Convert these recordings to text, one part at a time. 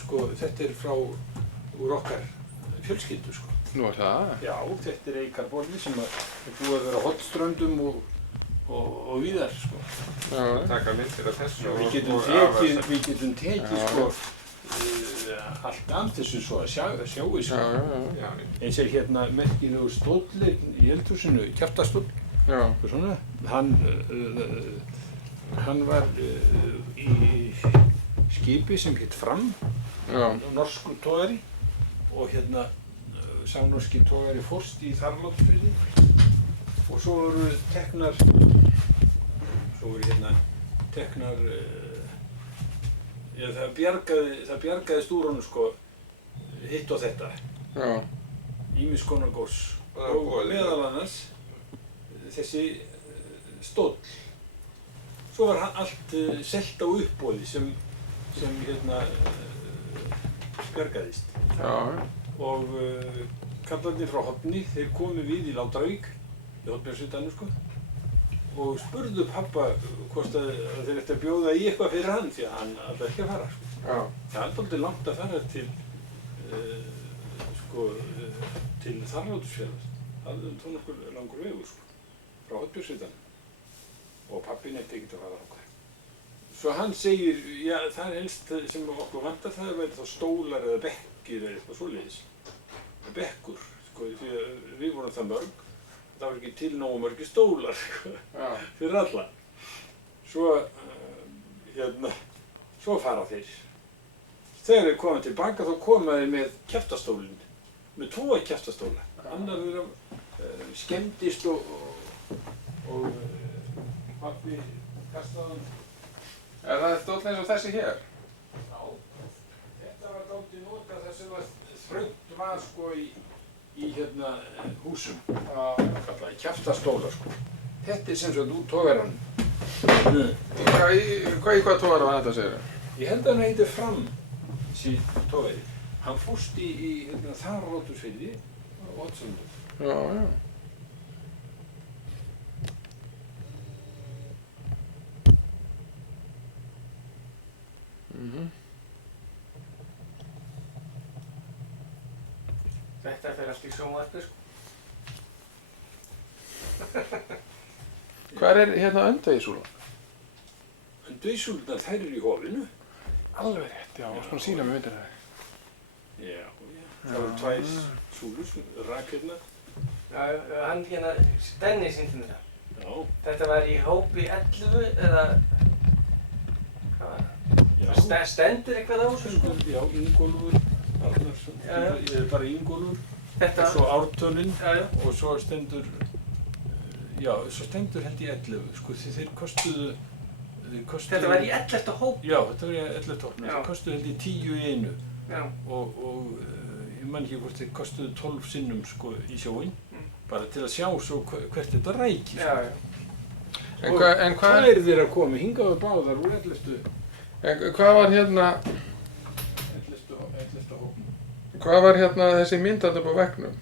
sko, þetta frá úr okkar fjölskyldu, sko. Nú það? Já, þetta eikarbolli sem búið að vera á Hornströndum og víðar, sko. Já. Taka myndir af þessu Við getum tekið, sko, allt af þessu svo að sjáu, sko. Já. Eins hérna merkilegur stóll í eldhúsinu, Kjaftastóll. Já. Svona, hann var í skipi sem hét Fram, norskur togari, og hérna sá norski togari fórst í Þorláksfirði og svo voru teknar það bjargaðist úr honum, sko, hitt og þetta. Já. Ýmiss konar góss og meðal annars þessi stóll. Svo var allt selt á uppboði sem hérna bjargaðist. Já. Og kallarnir frá Horni, þeir komu við í Látravík, í Hornbjörnsveitanum, sko, og spurðu pappa hvort að þeir ættu að bjóða í eitthvað fyrir hann, því að hann ætlaði ekki að fara, sko. Já. Það er dálítið langt að fara til Þorláksfjarðar. Það er nokkuð langur vegur, sko, frá Hornbjörnsveitanum. Og pabbi neitti ekkert að fara þangað. Svo hann segir, já, það er helst sem okkur vantar, það væri þá stólar eða bekkir eða eitthvað svoleiðis. Bekkur, sko, því að við vorum það mörg, það var ekki til nógu mörgir stólar, sko, fyrir alla. Svo, svo fara þeir. Þegar þeir koma tilbaka, þá koma þeir með kjaftastólinn, með 2 kjaftastóla. Annar þeirra skemmdist og pabbi kastaði hann. Er það stóll eins og þessi hér? Já, þetta var dálítið notað þar sem þröngt var, sko, í húsum. Kallaði kjaftastóla, sko. Þetta sem sagt út togarann. Í hvað togara var þetta, segirðu? Ég held að hann heiti Fram, þessi togari. Hann fórst í Þorláksfirði á Hornströndum. Já. Þetta fer allt í sjónvarpið, sko. Hvar er hérna öndvegissúlan? Öndvegissúlurnar, þær eru í hofinu. Alveg rétt, já. Svona sýna mér myndir það. Já. Það voru 2 súlur sem rak hérna. Já, hann hérna, Denni sýndi mér það. Já. Þetta var í hópi 11 eða hvað var það? Já. Stendur eitthvað á þessu, sko? Já, Ingólfur Arnarsson, ég er bara Ingólfur. Þetta. Og svo ártölinn. Já. Og svo stendur, svo stendur held ég 11, sko, því þeir kostuðu. Þetta var í 11. hóp? Já, þetta var í 11. hópnum. Þeir kostuðu held ég 10 í einu. Já. Og ég man ekki hvort þeir kostuðu 12 sinnum, sko, í sjóinn. Bara til að sjá svo hvert þetta ræki, sko. Já. Og hvað eru þeir að koma? Hingaðu báðar úr 11. En hvað var hérna... 11. hópnum. Hvað var hérna þessi mynd þarna upp á veggnum?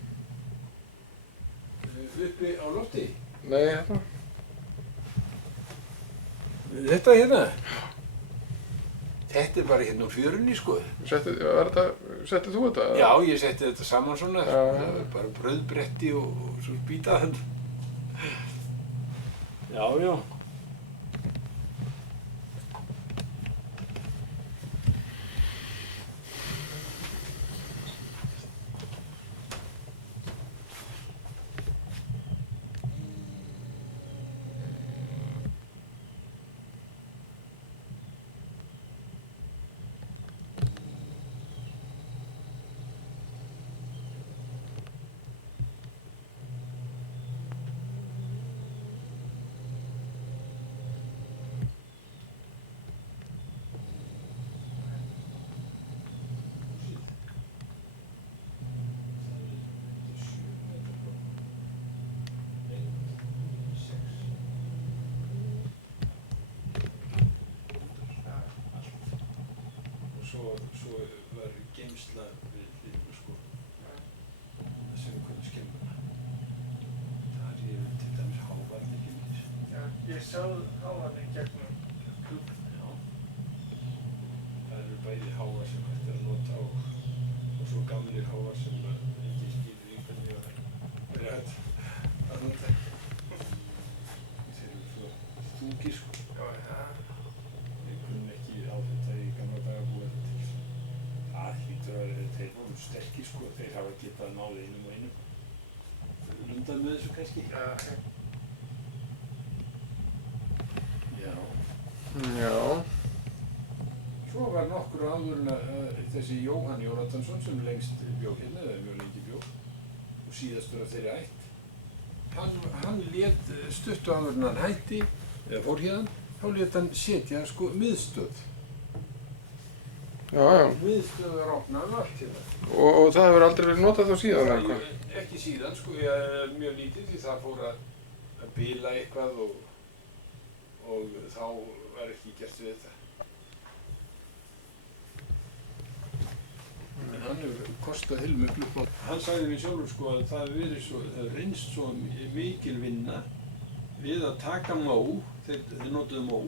Uppi á lofti? Nei, hérna. Þetta hérna? Þetta er bara hérna úr fjörunni, sko. Settið þú þetta? Já, ég setti þetta saman svona. Já. Það var bara brauðbretti og svo spýtað hann. Já. Svo var geymsla við hliðina, sko. Það sem við kallum skemmuna. Þar er til dæmis hávarnir geymdir. Já, ég sá hávarnir gegnum klúb. Já. Það eru bæði hávar sem sterkir sko, þeir hafa getað náð einum og einum. Lundað með þessu kannski? Já. Já. Svo var nokkur áður en þessi Jóhann Jónatansson sem lengst bjó hérna, eða mjög lengi bjó, og síðastur af þeirri ætt. Hann lét stuttu áður en hann hætti, eða fór hérna, þá lét hann setja sko miðstöð. Já, já. Miðstöð var opnað allt hérna. Og það hefur aldrei verið notað þá síðan, eða hvað? Ekki síðan, sko, mjög lítið, því það fór að bila eitthvað og þá var ekki gert við þetta. En hann hefur kostað heilmiklu upp á. Hann sagði mér sjálfur sko að það hefur verið svo, það hefur reynst svo mikil vinna við að taka mó, þeir notuðu mó,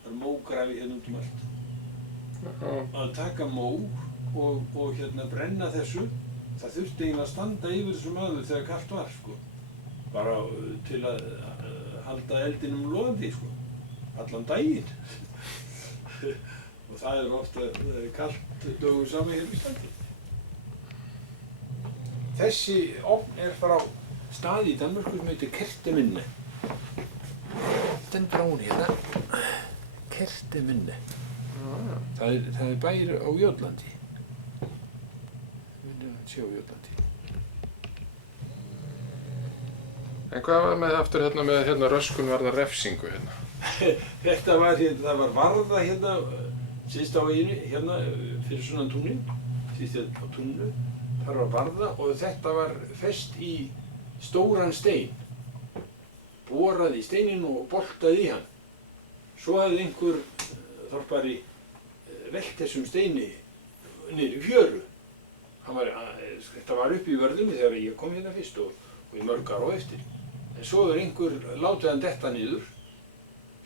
það er mógrafi hérna út allt. Að taka mó og hérna brenna þessu, það þurfti eiginlega að standa yfir þessu maður þegar kalt var sko. Bara til að halda eldinum logandi sko, allan daginn. Og það ofta kalt dögum saman hér í Íslandi. Þessi ofn frá stað í Danmörku sem heitir Kerteminde. Stendur á hún hérna, Kerteminde. Það er bær á Jótlandi. Við sjá Jótlandi. En hvað var með aftur hérna með röskun varða refsingu hérna? Þetta var hérna, það var varða hérna, síðst á veginni, hérna fyrir sunnan túnin, síðst á túninu. Þar var varða og þetta var fest í stóran stein. Borað í steininn og boltað í hann. Svo hafði einhver þorpari velt þessum steini niður í fjöru. Þetta var upp í vörðunni þegar ég kom hérna fyrst og í mörg ár á eftir. En svo einhver látið hann detta niður,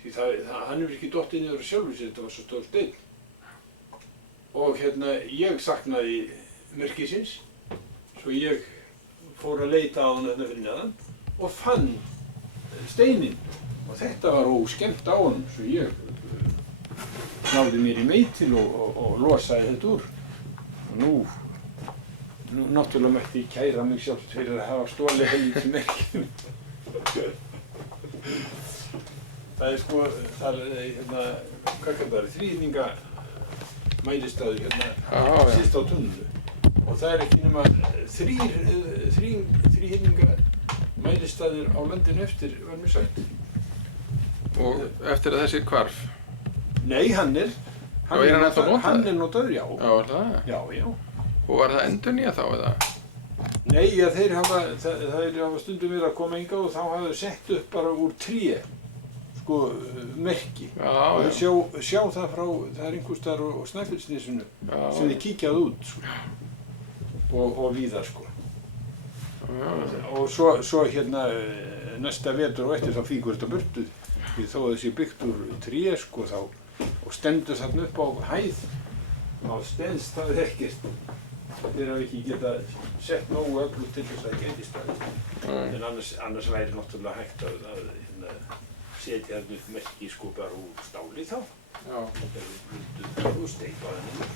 því hann hefur ekki dottið niður sjálfur sér, þetta var svo stór steinn. Og hérna, ég saknaði myrkisins, svo ég fór að leita á hann hérna fyrir neðan og fann steininn. Og þetta var óskemmt á hann, svo ég náði mér í meitil og losaði þetta úr. Og nú náttúrulega mætti ég kæra mig sjálf fyrir að hafa stolið helvíti merkjum. Það er sko, það er hérna, hvað kallar það, þríhyrningamælistaður hérna síðst á tunnunu. Og það er ekki nema þríhyrningamælistaður á landinu eftir, var mér sagt. Og eftir að þessi hvarf? Nei, hann er notaður, já. Já, er það? Já, já. Og var það endurnýjað þá eða? Nei, ja, þeir hafa stundum verið að koma hingað og þá hafa þeir sett upp bara úr tré, sko, merki. Já, og já. þeir sjá það frá, það er einhvers staðar á Snæfellsnesinu sem þeir kíkjað út, sko, og víðar, sko. Já. Og svo hérna næsta vetur og eftir þá fíkur þetta burtu, því þó að þessi byggt úr tré, sko, þá, og stendur þarna upp á hæð, þá stenst það ekkert. Þeir hafa ekki getað sett nógu öflugt til þess að það geti staðist. En annars væri náttúrulega hægt að setja þarna upp merki sko bara úr stáli þá. Já. Og steypa það niður.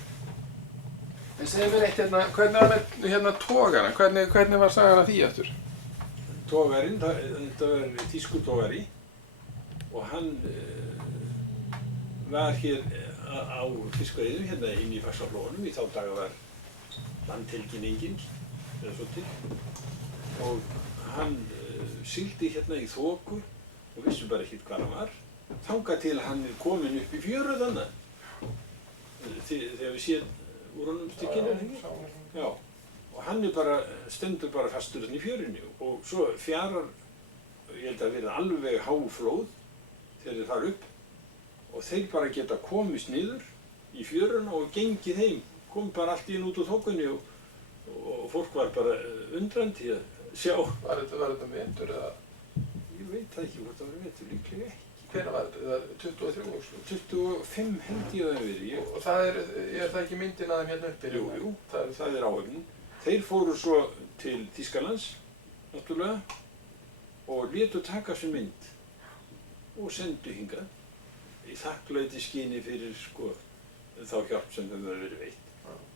En segðu mér eitt hérna, hvernig var með hérna togana? Hvernig var sagan af því aftur? Togarinn, þetta var þýskutógari og hann var hér á fiskveiðum hérna inn í Faxaflóanum. Í þá daga var landhelgin engin, eða svo til. Og hann sigldi hérna í þoku og vissi bara ekkert hvað hann var. Þangað til hann er komin upp í fjöru þannig. Þegar við séum úr honum stykkinu. Já. Og hann stendur bara fastur hérna í fjörunni og svo fjarar, ég held að verið alveg háflóð þegar þeir fara upp og þeir bara geta komist niður í fjöruna og gengið heim. Kom bara allt í inn út úr þokunni og fólk var bara undrandi að sjá. Var þetta vetur eða? Ég veit það ekki hvort það var vetur, líklega ekki. Hvenær var þetta? 23 år? 25 held ég að það hefur verið. Og það er það ekki myndin að þeim hérna uppi? Jú, það er áhöfnin. Þeir fóru svo til Þýskalands, náttúrulega, og létu taka sér mynd og sendu hingað í þakklætisskyni fyrir sko, þá hjálp sem þeim hefur verið veitt.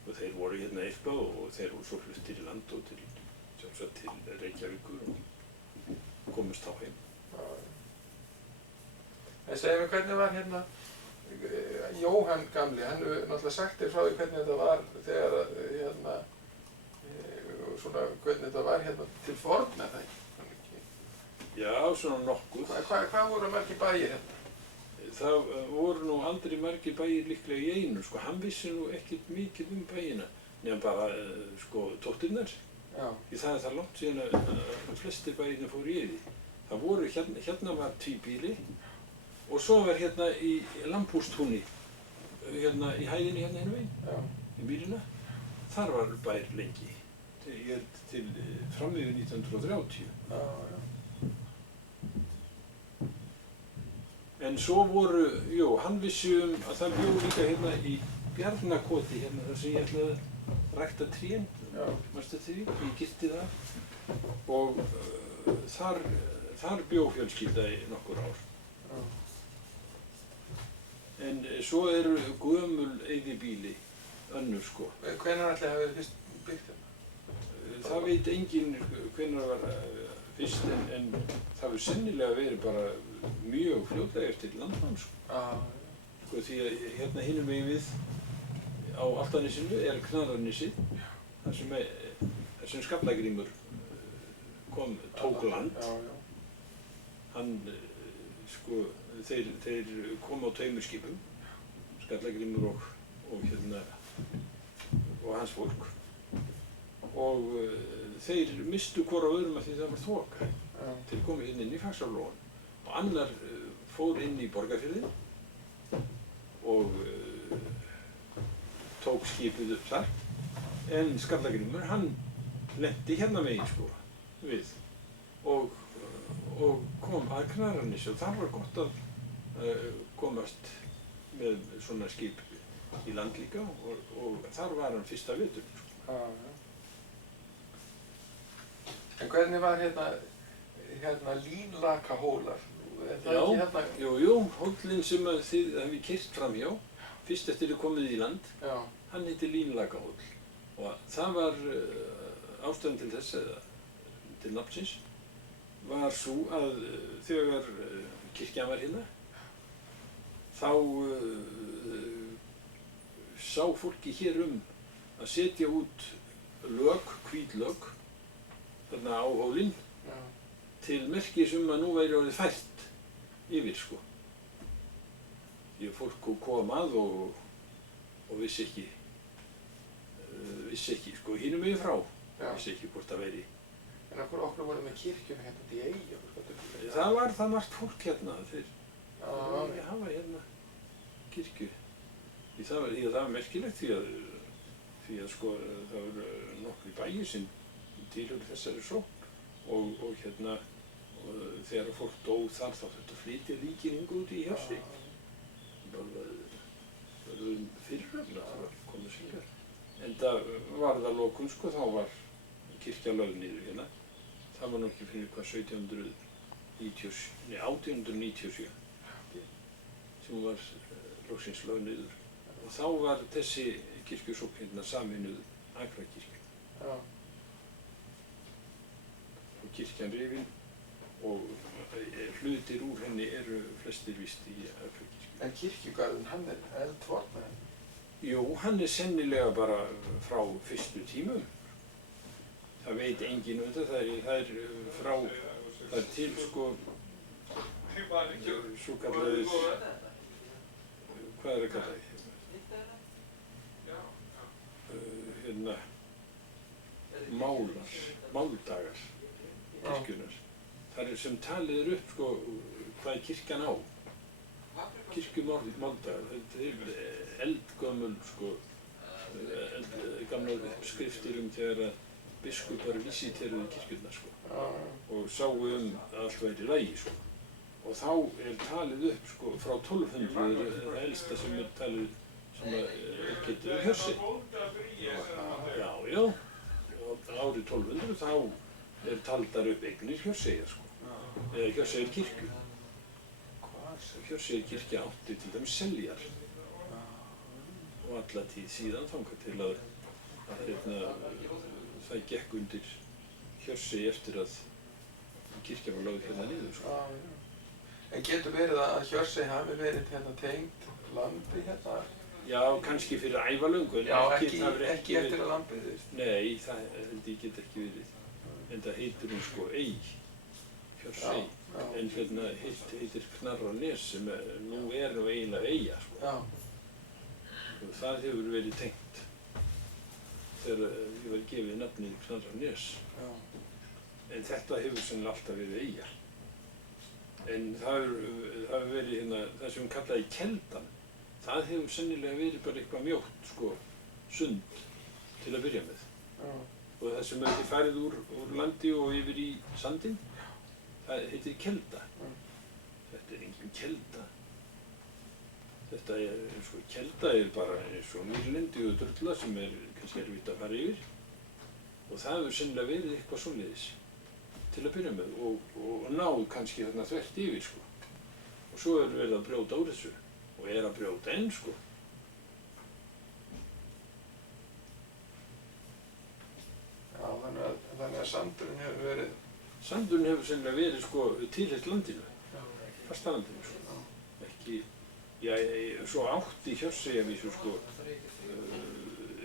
Og þeir voru hérna eitthvað og þeir voru svo fluttir í land og sjálfsagt til Reykjavíkur og komust þá heim. En segðu mér hvernig var hérna Jóhann gamli, hann hefur náttúrulega sagt þér frá því hvernig þetta var þegar hérna svona hvernig þetta var hérna til forna það. Já, svona nokkuð. Hvað voru margir bæir hérna? Það voru nú aldrei margir bæir líklega í einu, sko. Hann vissi nú ekkert mikið bæina, nefn bara, sko, tóttirnar. Já. Því það er það langt síðan að flestir bæirnir fóru í eyði. Það voru, hérna var tvíbýli og svo var hérna í Lambhústúni, hérna í hæðinni hérna einu veginn, í mýrina. Þar var bær lengi, til fram yfir 1930. Já. En svo voru, hann vissi að það bjó líka hérna í Bjarnakoti, hérna þar sem ég ætlaði að rækta trén, manstu því, ég girti það. Og þar bjó fjölskylda í nokkur ár. En svo eru gömul eyðibýli önnur, sko. Hvenær ætli hafi verið fyrst byggt hérna? Það veit enginn hvenær var fyrst, en það hefur sennilega verið bara mjög fljótlega eftir landnám, sko. Sko því að hérna hinum megin við á Álftanesinu er Knarrarnesið, þar sem Skallagrímur tók land. Hann, sko, þeir komu á tveimur skipum, Skallagrímur og hans fólk. Og þeir mistu hvor af öðrum af því það var þoka. Þeir komu hérna inn í Faxaflóann og annar fór inn í Borgarfjörðinn og tók skipið upp þar. En Skallagrímur, hann lenti hérna megin, sko, við og kom að Knarrarnesi og þar var gott að komast með svona skip í land líka og þar var hann fyrsta veturinn, sko. En hvernig var hérna Línlakahólar? Jú, hóllinn sem þið hafið keyrt framhjá, fyrst eftir þið komið í land, hann heitir Línlakahóll. Og það var ástæðan til þess, til nafnsins, var svo að þegar kirkjan var hérna, þá sá fólki hér að setja út lög, hvít lög, þarna á hólinn, til merkis að nú væri orðið fært yfir, sko. Því að fólk kom að og vissi ekki, sko, hinum megin frá, vissi ekki hvort það væri. En okkur voru með kirkjuna hérna út í Eyjum? Það var það margt fólk hérna, þeir hafa hérna kirkju. Því það var merkilegt því að sko, það voru nokkrir bæir sem tilhöru þessari sókn og hérna, þegar fólk dó þar þá þurfti að flytja líkinningu út í Hjörsi. Bara fyriröfn að það var komið syngar. En það var það lokun, sko, þá var kirkja lögð niður hérna. Það var nú ekki fyrir hvað 1897 sem var loksins lögð niður. Og þá var þessi kirkjusókn hérna sameinuð Akrakirkju. Og kirkjan rifin og hlutir úr henni eru flestir víst í Akrakirkju. En kirkjugarðinn, hann er eldforn? Jú, hann er sennilega bara frá fyrstu tímum. Það veit enginn um þetta, það er til, sko, svo kallaðir, hvað er að kalla því? Hérna, máldagar kirkjunar. Það er sem talið upp, sko, hvað kirkjan á. Kirkjumáldagar, þetta er eldgömmul, sko, gamlar uppskriftir þegar að biskupar visiteruðu kirkjurnar, sko, og sáu að allt væri í lagi, sko. Og þá er talið upp, sko, frá 1200 er það elsta sem er talið sem getur Hjörsi. Já, árið 1200 þá er taldar upp eignir Hjörseigjar, sko, eða Hjörseigjar kirkju. Hjörseigjar kirkja átti til dæmis Seljar og alla tíð síðan þangað til að það gekk undir Hjörsi eftir að kirkjan var lögð hérna niður, sko. En getur verið að Hjörsi hafi verið hérna tengd landi hérna? Já, kannski fyrir ævalöngu, en Já, ekki eftir að lambið þvist. Nei, það held ég get ekki verið. En það heitir hún sko Ey, Hjörsey. En hérna heitir Knarrarnes sem nú eiginlega eyja, sko. Já. Og það hefur verið tengt þegar ég var gefið nafnið Knarrarnes. Já. En þetta hefur sennilega alltaf verið eyja. En það hefur verið hérna, það sem hún kallaði keldan, það hefur sennilega verið bara eitthvað mjótt, sko, sund til að byrja með. Já. Og það sem hefur farið úr landi og yfir í sandinn, það heitir kelda. Þetta er engin kelda. Þetta er, sko, kelda er bara eins og mýrlendi og durla sem kannski erfitt að fara yfir. Og það hefur sennilega verið eitthvað svoleiðis til að byrja með og náð kannski þarna þvert yfir, sko. Og svo er verið að brjóta úr þessu og að brjóta enn, sko. Já, þannig að sandurinn hefur verið... Sandurinn hefur sennilega verið, sko, tilheyrt landinu, fastalandinu, sko. Ekki, já, svo átti Hjörsi að vísu, sko,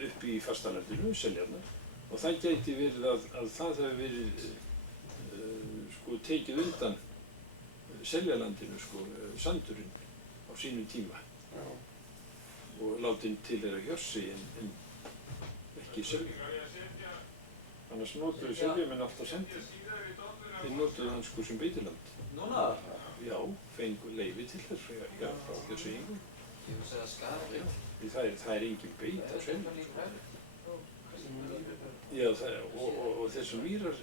upp í fastalandinu, Seljarnar. Og það gæti verið að það hefur verið, sko, tekið undan Seljalandinu, sko, sandurinn á sínum tíma. Já. Og látinn tilheyra Hjörsi en ekki Selju. Annars notuðu Seljumenn alltaf sandinn. Þeir notuðu hann, sko, sem beitiland. Núna? Já, fengu leyfi til þess frá Hjörseyingum. Ég vil segja skarið. Það er engin beit á Selju, sko. Já, og þessum mýrar,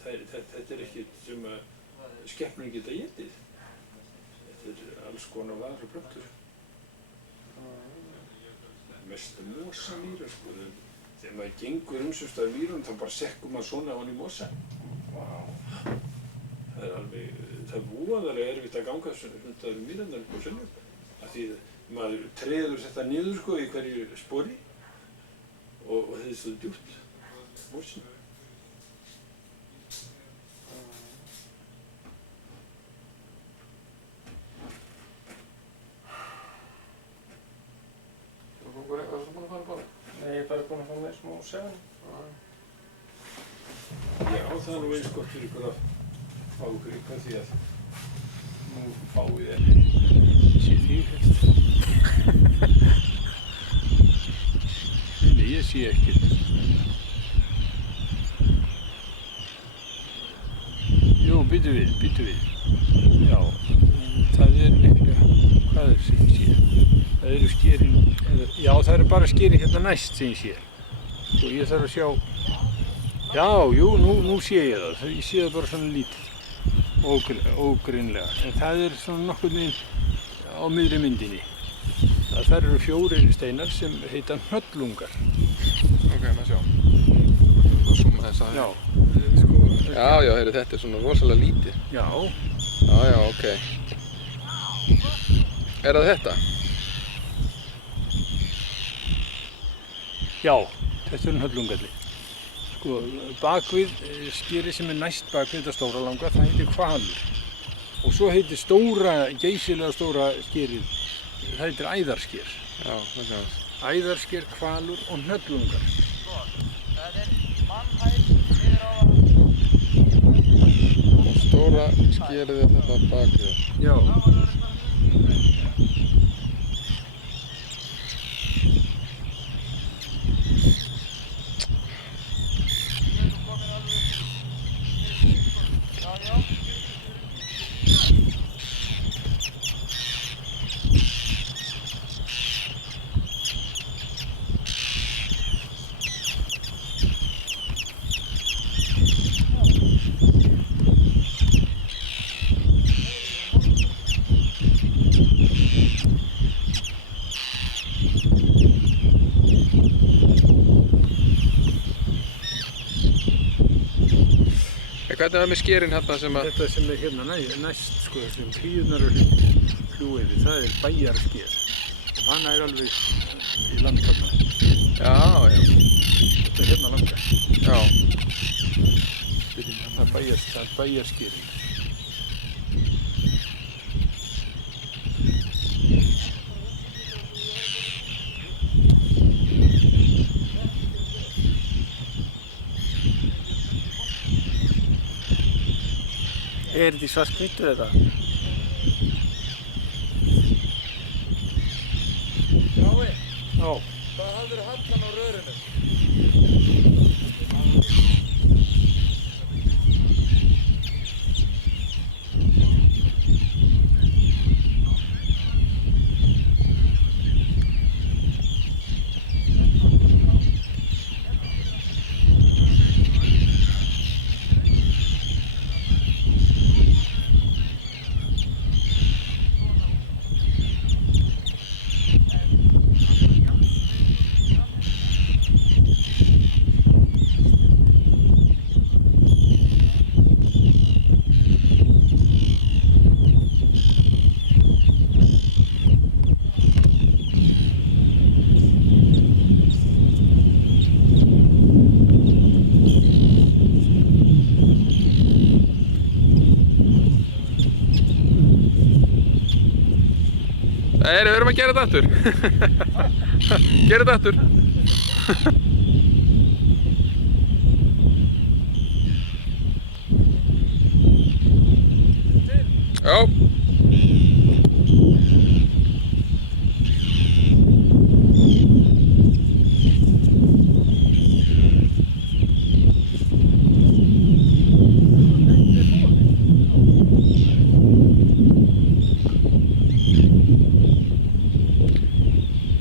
þetta er ekkert sem skepnur geta étið. Þetta er alls konar varir plöntur. Mest mosamýrar, sko. Þegar maður gengur sumstaðar mýrum, þá bara sekkur maður svona á hann í mosa. Það er voðalega erfitt að ganga sumstaðar mýrarnar upp á Selju. Af því maður treður þetta niður, sko, í hverju spori og það er svo djúpt, mosin. Varstu búinn að fara bara? Nei, ég er bara búinn að fá mér smá sefn. Já, það er nú eins gott fyrir ykkur að fá ykkur eitthvað því að nú fáið sé því helst. Nei, ég sé ekkert. Jú, býtu við. Já, það er líklega, hvað er sem ég sé? Það eru skerin, já, það eru bara skerin hérna næst sem ég sé. Og ég þarf að sjá, já, jú, nú sé ég það. Ég sé það bara svona lítið, ógreinlega. En það er svona nokkurn veginn á miðri myndinni. Það eru 4 steinar sem heita hnöllungar. Ok, maður sjá. Það er svona þess að... Já. Já, heyrðu, þetta er svona rosalega lítið. Já. Já, ok. Er það þetta? Já, þetta eru hnöllungarnir. Sko, bakvið skerið sem er næst bakvið þetta stóra langa, það heitir hvalur. Og svo heitir geysilega stóra skerið, það heitir æðarsker. Já, það sjáum. Æðarsker, hvalur og hnöllungar. Það er mannhæð niður á að... Stóra skerið er þetta bakvið. Já. Hvernig er það með skerin hérna sem að... Þetta sem er hérna næst, sko, þessum kríurnar og hljúiði, það er bæjarsker. Og hana er alveg í landkalla. Já, já. Þetta er hérna langa. Já. Það er bæjarskýrin. Er þetta í svart-hvítu þetta? Grái, Já. hvað hafðirðu hallan á rörinu? Nei, við erum að gera þetta aftur. Gera þetta aftur. Já.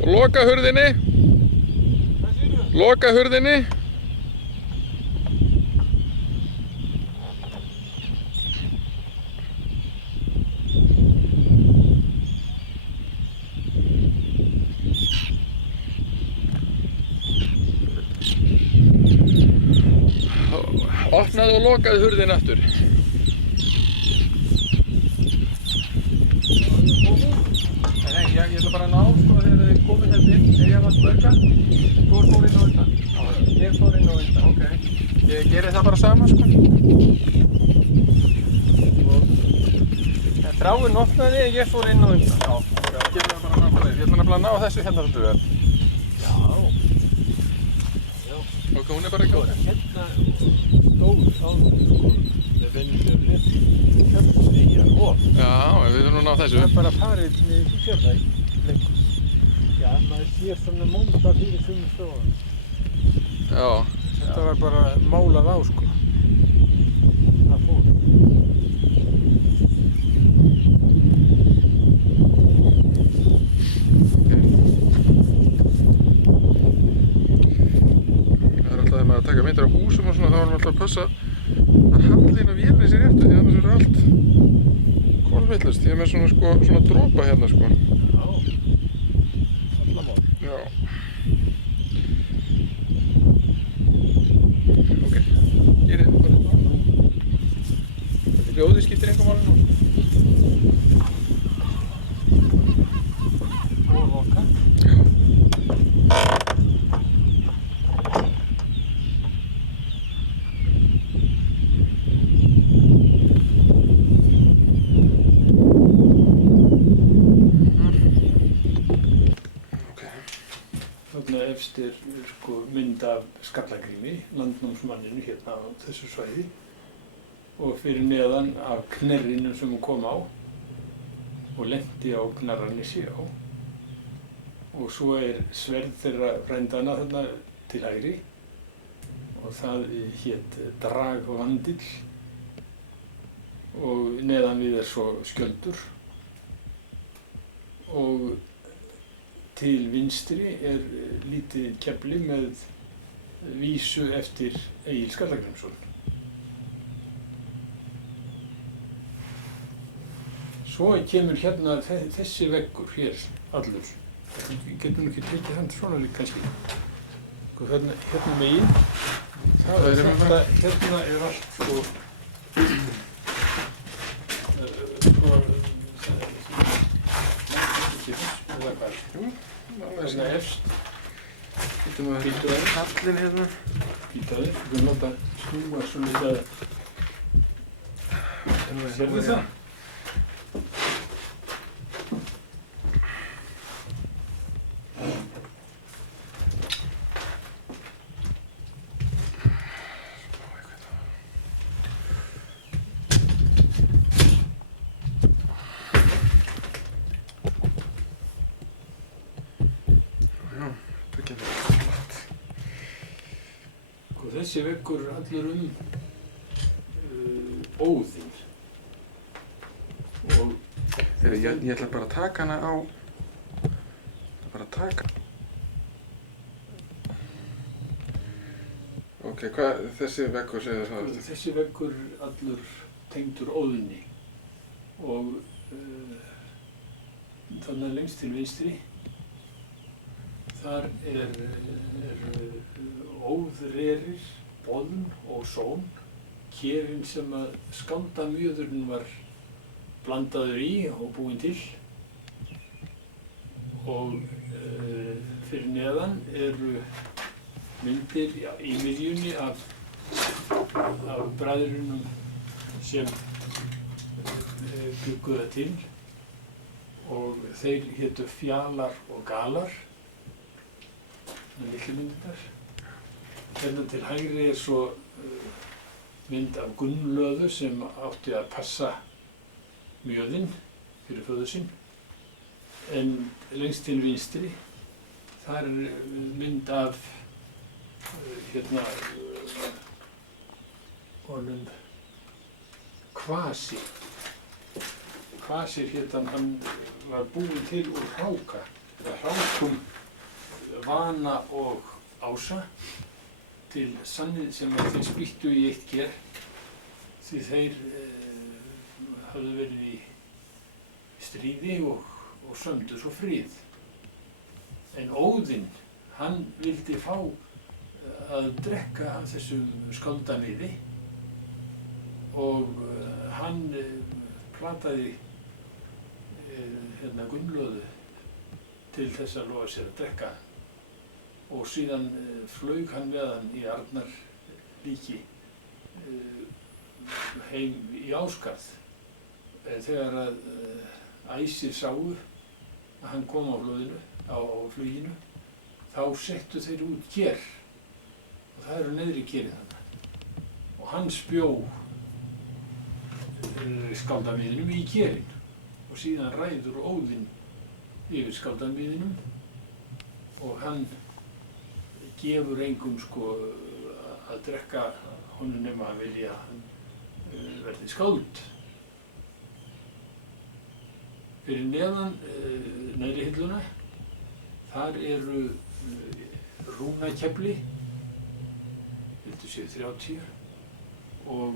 Loka hurðinni. Loka hurðinni. Opnaðu og lokaðu hurðinni aftur. Nei, ég ætla bara að ná sko þegar þið komið hérna inn. Þegar ég var að spörka. Þú fór inn á undan. Ég fór inn á undan. Ok. Ég geri það bara sama sko. Þráinn opnaði en ég fór inn á undan. Já, ég geri það bara nákvæmlega. Ég ætla nefnilega að ná þessu hérna sem þú er. Ok, hún er bara ekki góð. Hérna stóð áður með venjulegri kjöldvíjar og Já, við þurfum að ná þessu. það er bara farið með fjörðæg lengur. Já, maður sér svona mónda fyrir sömu stofan. Já. Þetta var bara málað á sko. Það fór. Það er alltaf þegar maður að taka myndir af húsum og svona, þá erum við alltaf að passa að hallin af vélinni sé réttu, því annars er allt kolvillust. Ég er með svona dropa hérna sko. Já. Alla mál. Já. Ok, gerið það bara þetta. Hljóðið skiptir engu máli nú. Og loka. Þarna efst er sko mynd af Skallagrími, landnámsmanninu hérna á þessu svæði og fyrir neðan af knerrinu sem hún kom á og lenti á Knarranessi á og svo er sverð þeirra frændana þarna til hægri og það hét Dragvandill og neðan við er svo skjöldur og til vinstri er lítið kefli með vísu eftir Egil Skallagrímsson. Svo kemur hérna þessi veggur hér allur. Við getum ekki tekið hann svona líka kannski. Hérna megin. Hérna er allt sko hérna efst, Getum við Bíddu aðeins. kallinn hérna. býtaður, við erum láta snúa svo litið að, sérðu það? Það getur flott. Og þessi veggur allur Óðinn. Og Ég ætla bara að taka hana á... Bara að taka... Ok, hvað þessi veggur segir það? þessi veggur allur tengdur Óðinni. Og þannig lengst til vinstri, þar eru óðrerir, boðn og són, kerin sem að skandamjöðurinn var blandaður í og búinn til. Og fyrir neðan eru myndir í miðjunni af bræðrunum sem bjuggu það til. Og þeir hétu Fjalar og Galar, litlu myndirnar. Hérna til hægri er svo mynd af Gunnlöðu sem átti að passa mjöðinn fyrir föður sinn. En lengst til vinstri, þar er mynd af hérna honum Kvasi. Kvasir hérna, hann var búinn til úr hráka, hrákum Vana og Ása til sannið sem að þeir spýttu í eitt ker því þeir hafðu verið í stríði og sömdu svo fríð. En Óðinn, hann vildi fá að drekka af þessum skáldavíði og hann plataði hérna Gunnlöðu til þess að lofa sér að drekka og síðan flaug hann með hann í Arnarlíki heim í Ásgarð. Þegar að æsir sáu að hann kom á fluginu, þá settu þeir út ker og það eru neðri kerin þarna. Og hann spjó skáldavíðinum í kerin og síðan ræður Óðinn yfir skáldavíðinum og hann gefur engum að drekka honum nema að vilja að hann verði skáld. Fyrir neðan neðri hilluna, þar eru rúnakefli, vildu séu 30, og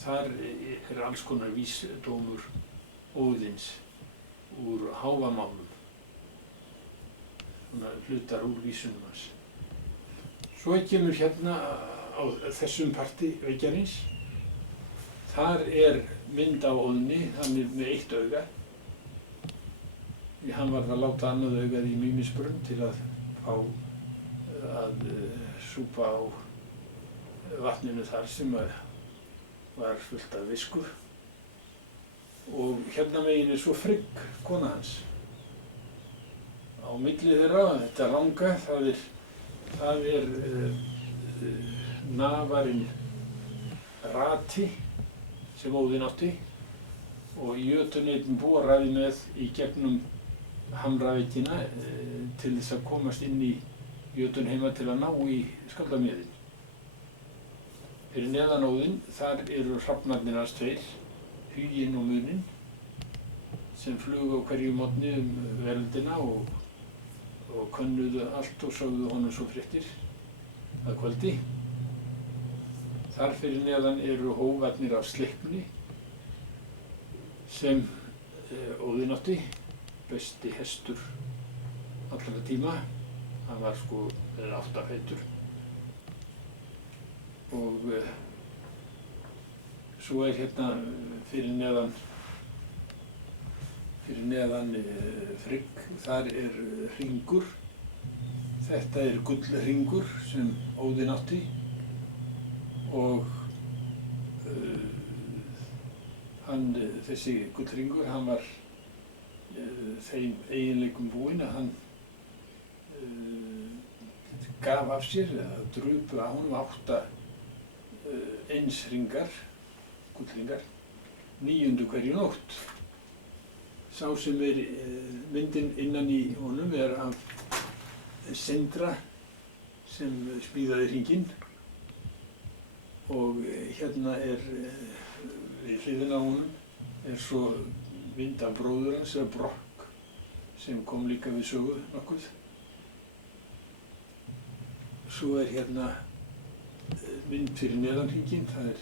þar er alls konar vísdómur Óðins úr Hávamálum, svona hlutar úr vísunum hans. Svo kemur hérna á þessum parti veggjarins, þar er mynd af Óðni, hann er með eitt auga. Hann varð að láta annað augað í Mýmisbrunn til að fá að súpa á vatninu þar sem var fullt af viskur. Og hérna megin er svo Frigg, kona hans. Á milli þeirra, þetta langa, það er nafarinn Rati sem Óðinn átti og jötuneytin boraði með í gegnum hamraveggina til þess að komast inn í jötunheima til að ná í skáldavíðin. Fyrir neðan Óðinn, þar eru hrafnarnir hans tveir, Huginn og Muninn, sem flugu á hverju morgni veröldina og könnuðu allt og sögðu honum svo fréttir að kvöldi. Þar fyrir neðan eru hófarnir af Sleipni sem Óðinn átti, besti hestur allra tíma. Hann var með 8 fætur. Og svo er hérna fyrir neðan fyrir neðan Frigg, þar hringur. Þetta gullhringur sem Óðinn átti og þessi gullhringur, hann var þeim eiginleikum búinn að hann gaf af sér eða drupu á honum 8 eins hringar, gullhringar, 9. hverju nótt. Sá sem myndin innan í honum af Sindra sem smíðaði hringinn og hérna við hliðina á honum svo mynd af bróður hans, eða Brokk, sem kom líka við sögu nokkuð. Svo hérna mynd fyrir neðan hringinn, það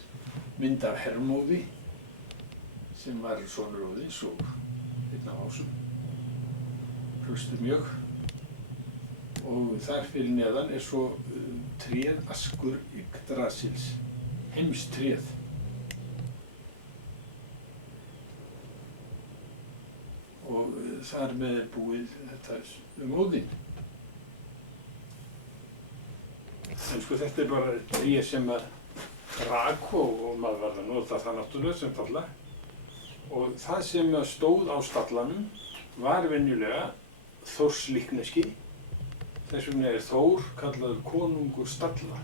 mynd af Hermóði sem var sonur Óðins og einn af ásum, hraustur mjög. Og þar fyrir neðan svo tréð Askur Yggdrasils, heimstréð. Og þar með búið þetta Óðinn. En sko þetta bara tré sem rak og maður var að nota það náttúrulega sem stalla. Og það sem stóð á stallanum var venjulega Þórslíkneski. Þess vegna Þór kallaður konungur stalla.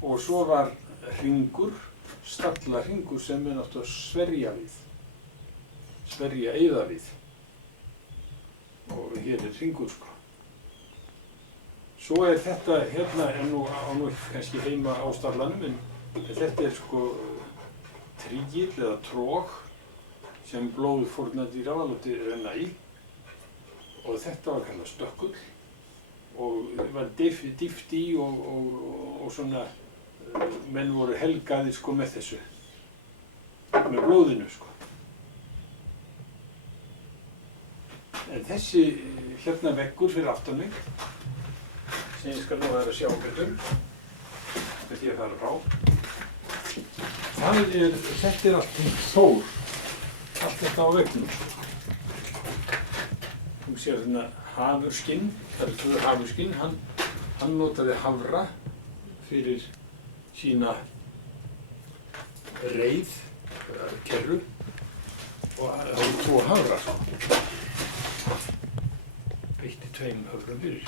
Og svo var hringur, stallahringur sem áttu að sverja við. Sverja eyða við. Og hér hringur sko. Svo þetta hérna nú kannski heima á stallanum, en þetta sko trígill eða trog sem blóðfórnardýr var látið renna í. Og þetta var kallað stökkull og var dýft í og svona, menn voru helgaðir sko með þessu, með blóðinu sko. En þessi hérna veggur fyrir aftan mig, sem ég skal nú að sjá betur, með því að fara frá, þetta allt Þór, allt þetta á veggnum. Þú sér þarna hafurskinn, það 2 hafurskinn, hann notaði hafra fyrir sína reið, kerru, og það voru 2 hafrar. Beitti 2 höfrum fyrir.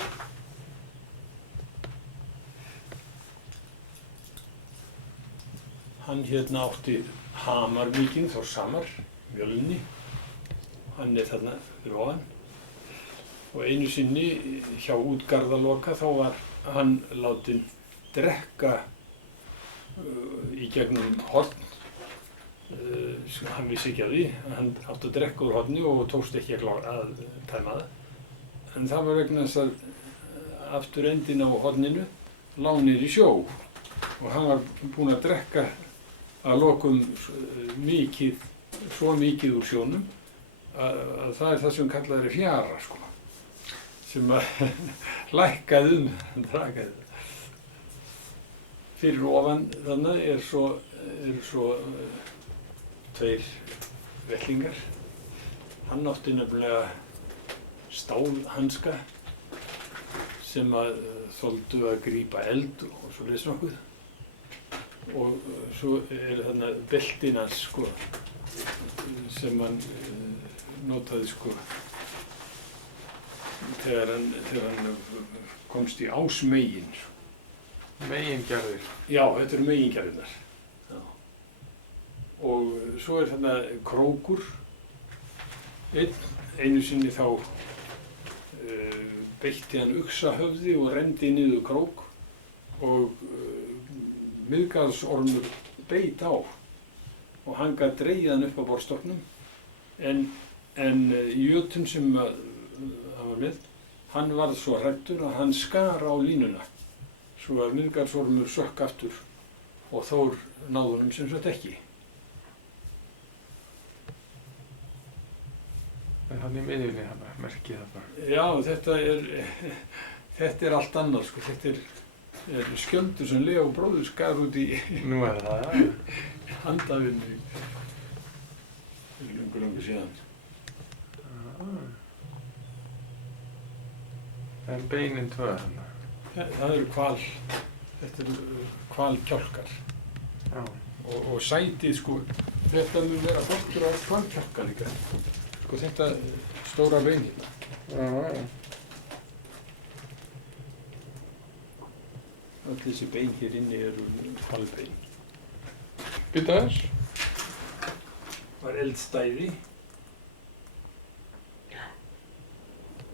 Hann hérna átti hamarvíkinn, Þórshamar, Mjölni. Hann þarna fyrir ofan. Og einu sinni hjá Útgarðaloka þá var hann látinn drekka í gegnum horn. Hann vissi ekki af því, hann átti að drekka úr horni og tókst ekki að tæma það. En það var vegna þess að afturendinn á horninu lá niður í sjó og hann var búinn að drekka að lokum svo mikið úr sjónum að það það sem kallað fjara sko. Sem lækkaði drakaði. Fyrir ofan þannig svo 2 vettlingar. Hann átti nefnilega stálhanska sem þoldu að grípa eld og svoleiðis nokkuð. Og svo þarna beltin hans sko, sem hann notaði sko þegar hann komst í ásmegin. Megingerðir. Já, þetta megingerðirnar. Og svo þarna krókur. Einu sinni þá beitti hann uxahöfði og renndi niður krók og Miðgarðsormur beit á og hann gat dregið hann upp á borðstokknum en jötunn sem hann var með, hann varð svo hræddur að hann skar á línuna svo að Miðgarðsormur sökk aftur og Þór náði honum sem sagt ekki. En hann í miðjunni, hann merkið það bara. Já, þetta allt annað sko, þetta er skjöldur sem Leó bróðir skar út í Nú það, handavinnu. Löngu síðan. En beinin tvö hérna. Það eru þetta eru hvalkjálkar. Já. Og sætið sko, þetta mun vera bottur á hvalkjálka líka. Sko þetta stóra bein hérna. Já. Öll þessi bein hér inni eru hvalbein. Býta aðeins. Var eldstæði.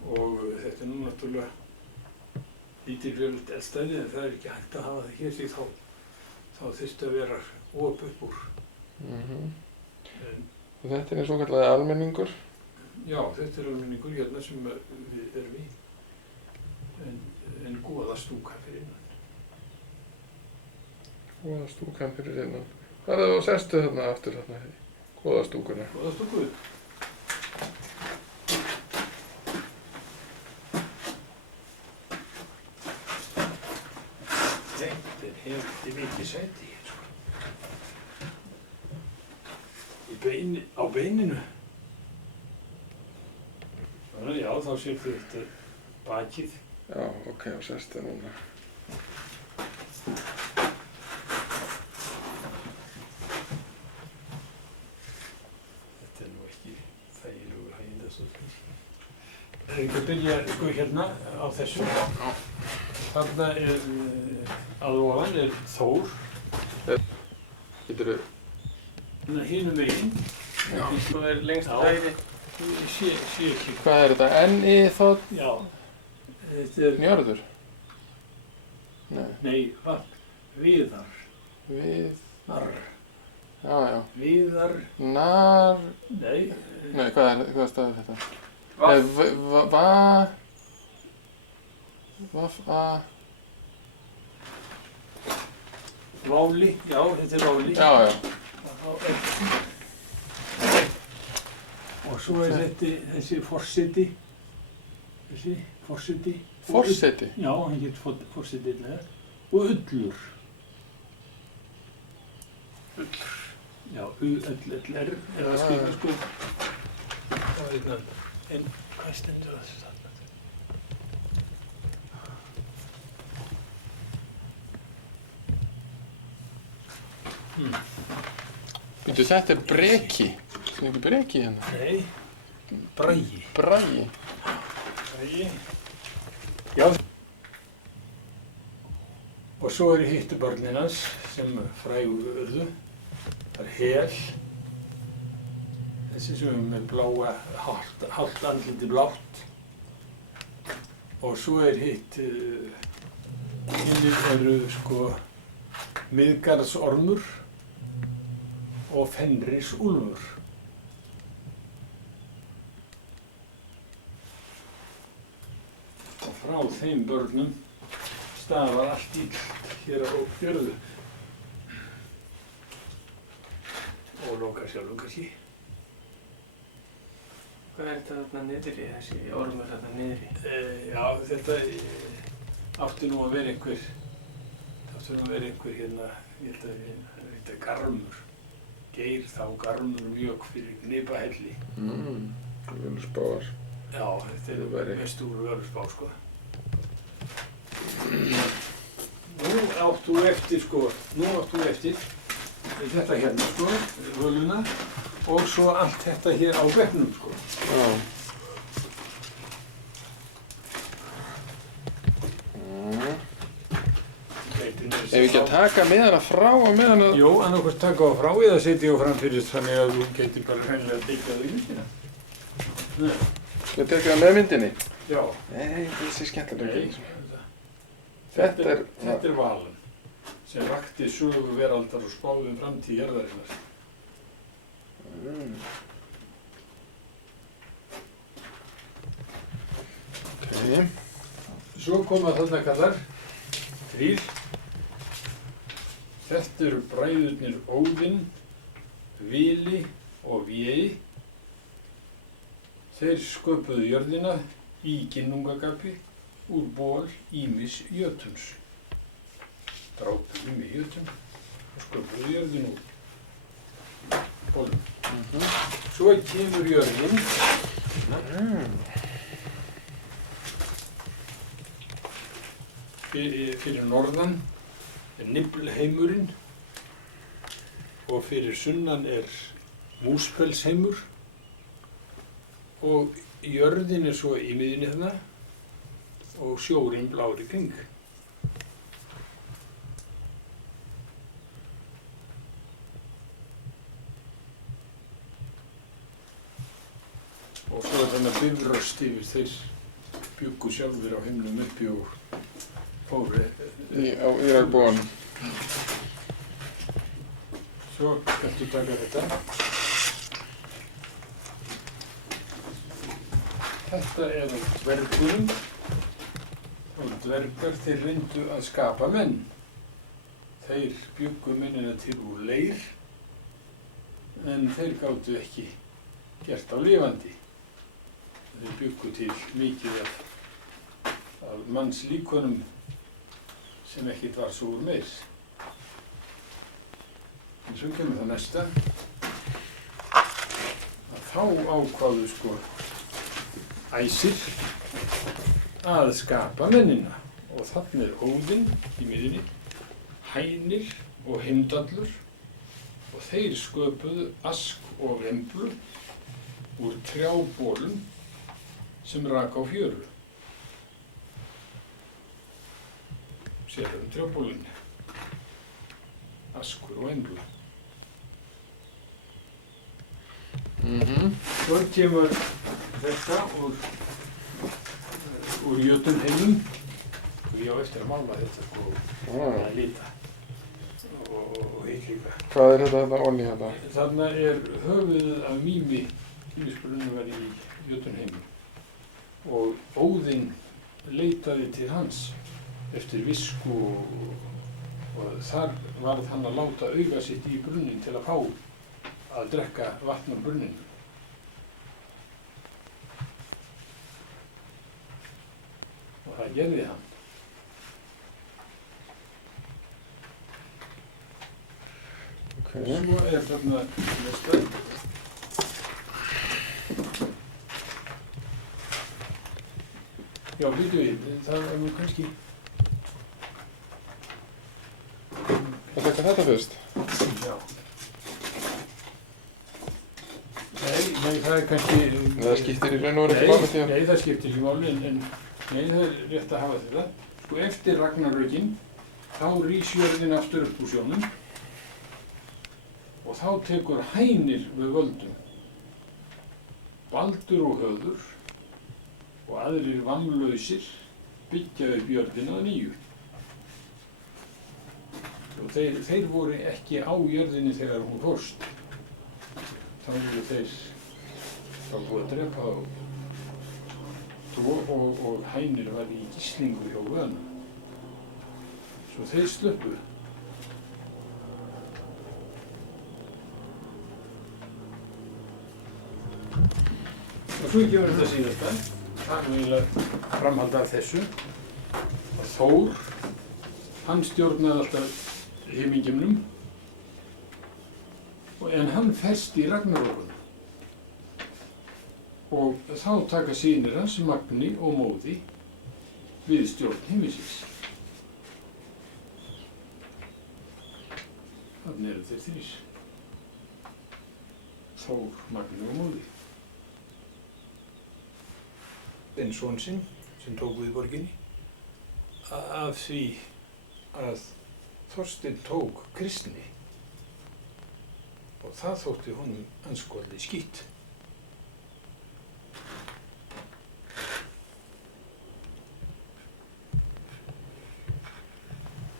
Og þetta er nú náttúrulega lítið fjölult eldstæði en það er ekki hægt að hafa það hér því þá þyrfti að vera op upp úr. Og þetta er svokallaði almenningur. Já, þetta er almenningur hérna sem við erum í. En goða stúka fyrir innan. Goða stúkan fyrir innan. Hvað er það og sestu þarna aftur þarna í goða stúkuna? Goða stúku. Þetta er hefði mikið sæti hér sko. Á beininu. Þannig já, þá sér þetta bakið. Já, ok, og sestu núna. Þetta er nú ekki þægilegur hægindastóll. Er ekki að byrja sko hérna á þessu? Já. Þarna að ofan er Þór. Geturðu? Hinum meginn. Já. Svo er lengst hægri. Sé ekki. Hvað er þetta? N-I þótt? Já. Þetta er... Njörður? Nei, hvað? Viðar. Viðar. Já, já. Viðar. Nar... Nei. Nei, hvað staður þetta? Vaff. Vaff-a... Váli. Já, þetta er Váli. Já, já. Og svo er þessi forseti. Þessi forseti. Forseti? Já, hann getur forseti eða. Og Ullur. Ullur. Já, U-L-L-R. Eða skrifa sko. Það er einn annan. En hvað stendur það þarna? Býtu, þetta er breki. Það er ekki breki hérna. Nei, Bragi. Bragi. Bragi. Já. Og svo eru hittubörnin hans sem frægu urðu. Það er Hel. Þessi sem er með bláa, hálft andliti blátt. Og svo er hitt, hinnir eru sko Miðgarðsormur og Fenrisúlfur. Og frá þeim börnum stafar allt illt hér á jörðu. Og lokar sjálfum kannski. Hvað er þetta þarna niðri, þessi ormur þarna niðri? Já, þetta átti nú að vera einhver hérna, ég held að þetta er garmur. Geir þá garmur mjög fyrir Gnipahelli. Völuspáar. Já, þetta er mest úr Völuspá, sko. Nú átt þú eftir þetta hérna, sko, völuna og svo allt þetta hér á bekknum, sko. Já. Ef við ekki að taka miðana frá og miðana... Jú, annarkvæmst taka á frá eða setja á fram fyrir þannig að þú getur bara hreinlega að tekja það í myndina. Nei. Við tekjum það með myndinni? Já. Nei, þessi skemmtilega ekki. Þetta er Valen sem vakti sögu veraldar og spáði framtíð jarðarinnar. Ok. Svo koma þarna kallar, 3. Þetta eru bræðurnir Óðinn, Vili og Véi. Þeir sköpuðu jörðina í ginnungagapi úr bol ýmis jötuns. Drápuðu með jötun og sköpuðu jörðina úr. bólum. Svo kemur jörðin. Fyrir norðan er Niflheimurinn og fyrir sunnan er Músfellsheimur og jörðin er svo í miðjunni þarna og sjórinn blár í kring. Og svo er þarna Bifröst yfir, þeir bjuggu sjálfur á himnum uppi og fóru Í Írarbúanum. Svo kanntu taka þetta. Þetta er dvergurinn og dvergar þeir reyndu að skapa menn. Þeir bjuggu mennina til úr leir en þeir gátu ekki gert á lifandi. Þeir bjuggu til mikið af mannslíkonum sem ekkert var svo úr meir. En svo kemur það næsta, að þá ákváðu sko Æsir að skapa mennina og þarna er Óðinn í miðjunni, Hænir og Heimdallur og þeir sköpuðu Ask og Emblu úr trjábolum sem rak á fjöru. Sérðu trjábolunni, Askur og Embla. Svo kemur þetta úr Jötunheimum og ég á eftir að mála þetta sko að lita og hitt líka. Hvað er þetta onni hérna? Þarna er höfuðið af Mými, Mýmisbrunni var í Jötunheimum og Óðinn leitaði til hans eftir visku og þar varð hann að láta auga sitt í brunnin til að fá að drekka vatn úr brunninu. Og það gerði hann. Svo er þarna næsta. Já, býtu við, það er nú kannski... Það taka þetta fyrst? Já. Nei, það er kannski... Það skiptir í raun og veru ekki máli því að... Nei, það skiptir ekki máli, en nei, það er rétt að hafa þetta. Sko, eftir Ragnarökin, þá rís jörðin aftur upp úr sjónum og þá tekur Hænir við völdum. Baldur og Höður og aðrir vammlausir byggja upp jörðina að nýju. Og þeir voru ekki á jörðinni þegar hún fórst. Þá voru þeir búið að drepa og Hænir var í gíslingu hjá Vöðnum. Svo þeir sluppu. Og svo kemur þetta síðasta. Það er eiginlega framhald af þessu. Þór, hann stjórnaði alltaf himingeimnum en hann ferst í Ragnarökunum. Og þá taka synir hans, Magni og Móði, við stjórn himinsins. Þarna eru þeir þrír. Þór, Magni og Móði. En son sinn, sem tók við borginni, af því að Þorsteinn tók kristni og það þótti honum anskoðlega skítt.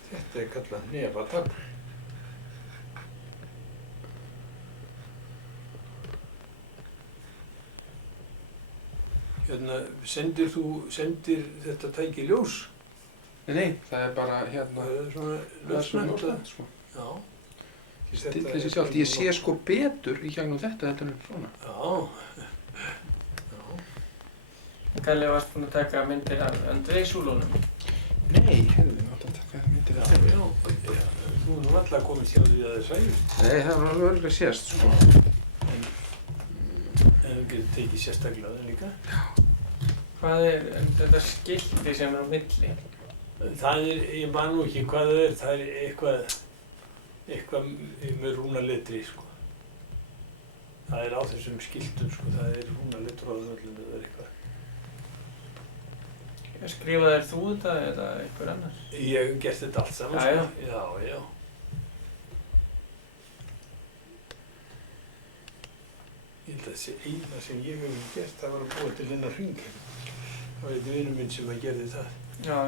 Þetta er kallað nefatafl. Hérna, sendir þetta tæki ljós? Nei, það er bara hérna... Það er svona lausnæmt, sko. Já. Stillið sér sjálft. Ég sé sko betur í gegnum þetta en svona. Já. Kalli, varst búinn að taka myndir af Andrei Súlónum? Nei, heyrðu, við áttum að taka myndir af það. Já. Þú nú alltaf komið sjá því að það er sæður. Nei, það var alveg örgulega sést, sko. En þú getur tekið sérstaklega það líka. Hvað er þetta skilti sem er á milli? Það ég man nú ekki hvað það er eitthvað með rúnalitri, sko. Það er á þessum skiltum, sko, það er rúnalitri á öllum eða eitthvað. Skrifaðir þú þetta eða einhver annar? Ég hef gert þetta allt saman, Já, sko. Já. Ég held að þessi eina sem ég hef gert, það var að búa til hennar hring. Það var einn vinur minn sem að gerði það. Já.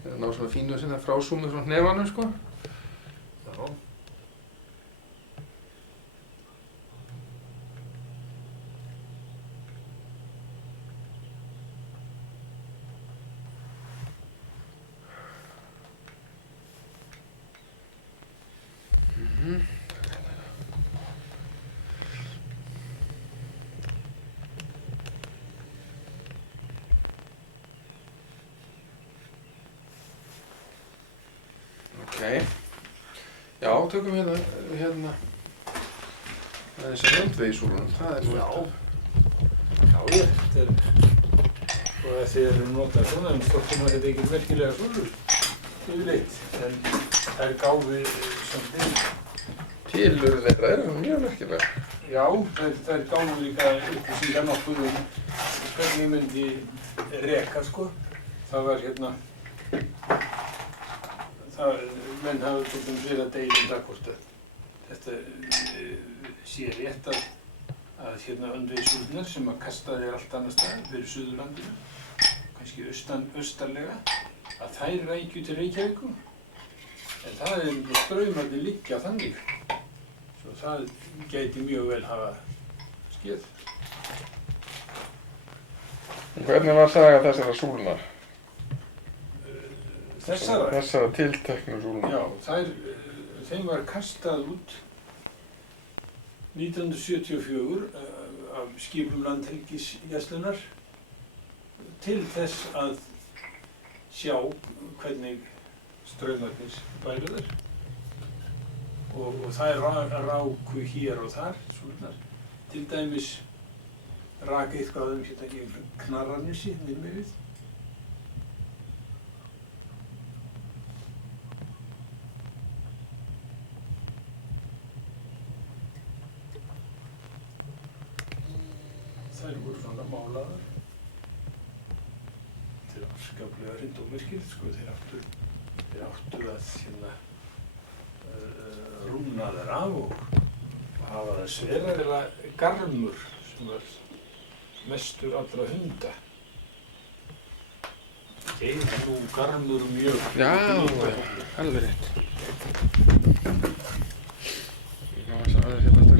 Það ná svona fínu sinna frásúmið frá hnefanum, sko. Já. Ok. Já, tökum hérna þessi höndvegisúlun, það er nú Já, þetta er, og þessi eru notað svona, en stokkum að þetta ekki merkilega súlur, yfirleitt, en þær gáfi svolítið. Tilurð þeirra eru mjög merkilega. Já, þær gáfi líka upplýsingar nokkuð hvernig ég myndi reka, sko. Það var hérna, menn hafa til dæmis verið að deila það hvort að þetta sé rétt að hérna öndvegissúlurnar sem að kasta þér allt annað stað fyrir Suðurlandinu, kannski austarlega, að þær rækju til Reykjavíkur. En það er straumarnir liggja þannig, svo það gæti mjög vel hafa skeð. Hvernig var saga þessara súlna? Þessara tilteknu súlna? Já, þeim var kastað út 1974 af skipum Landhelgisgæslunnar til þess að sjá hvernig straumarnir bæru þær. Og þær ráku hér og þar, svona. Til dæmis rak eitthvað hérna í Knarrarnesi, nýrmi við. Þær voru svona málaðar til afskaplega hryndómyrkir, sko, þeir áttu að hérna rúna þær af og hafa það sveraðila garmur sem var mestur allra hunda. Geir nú garmur mjög. Já, alveg rétt. Ég má þess aðeins hérna aftur.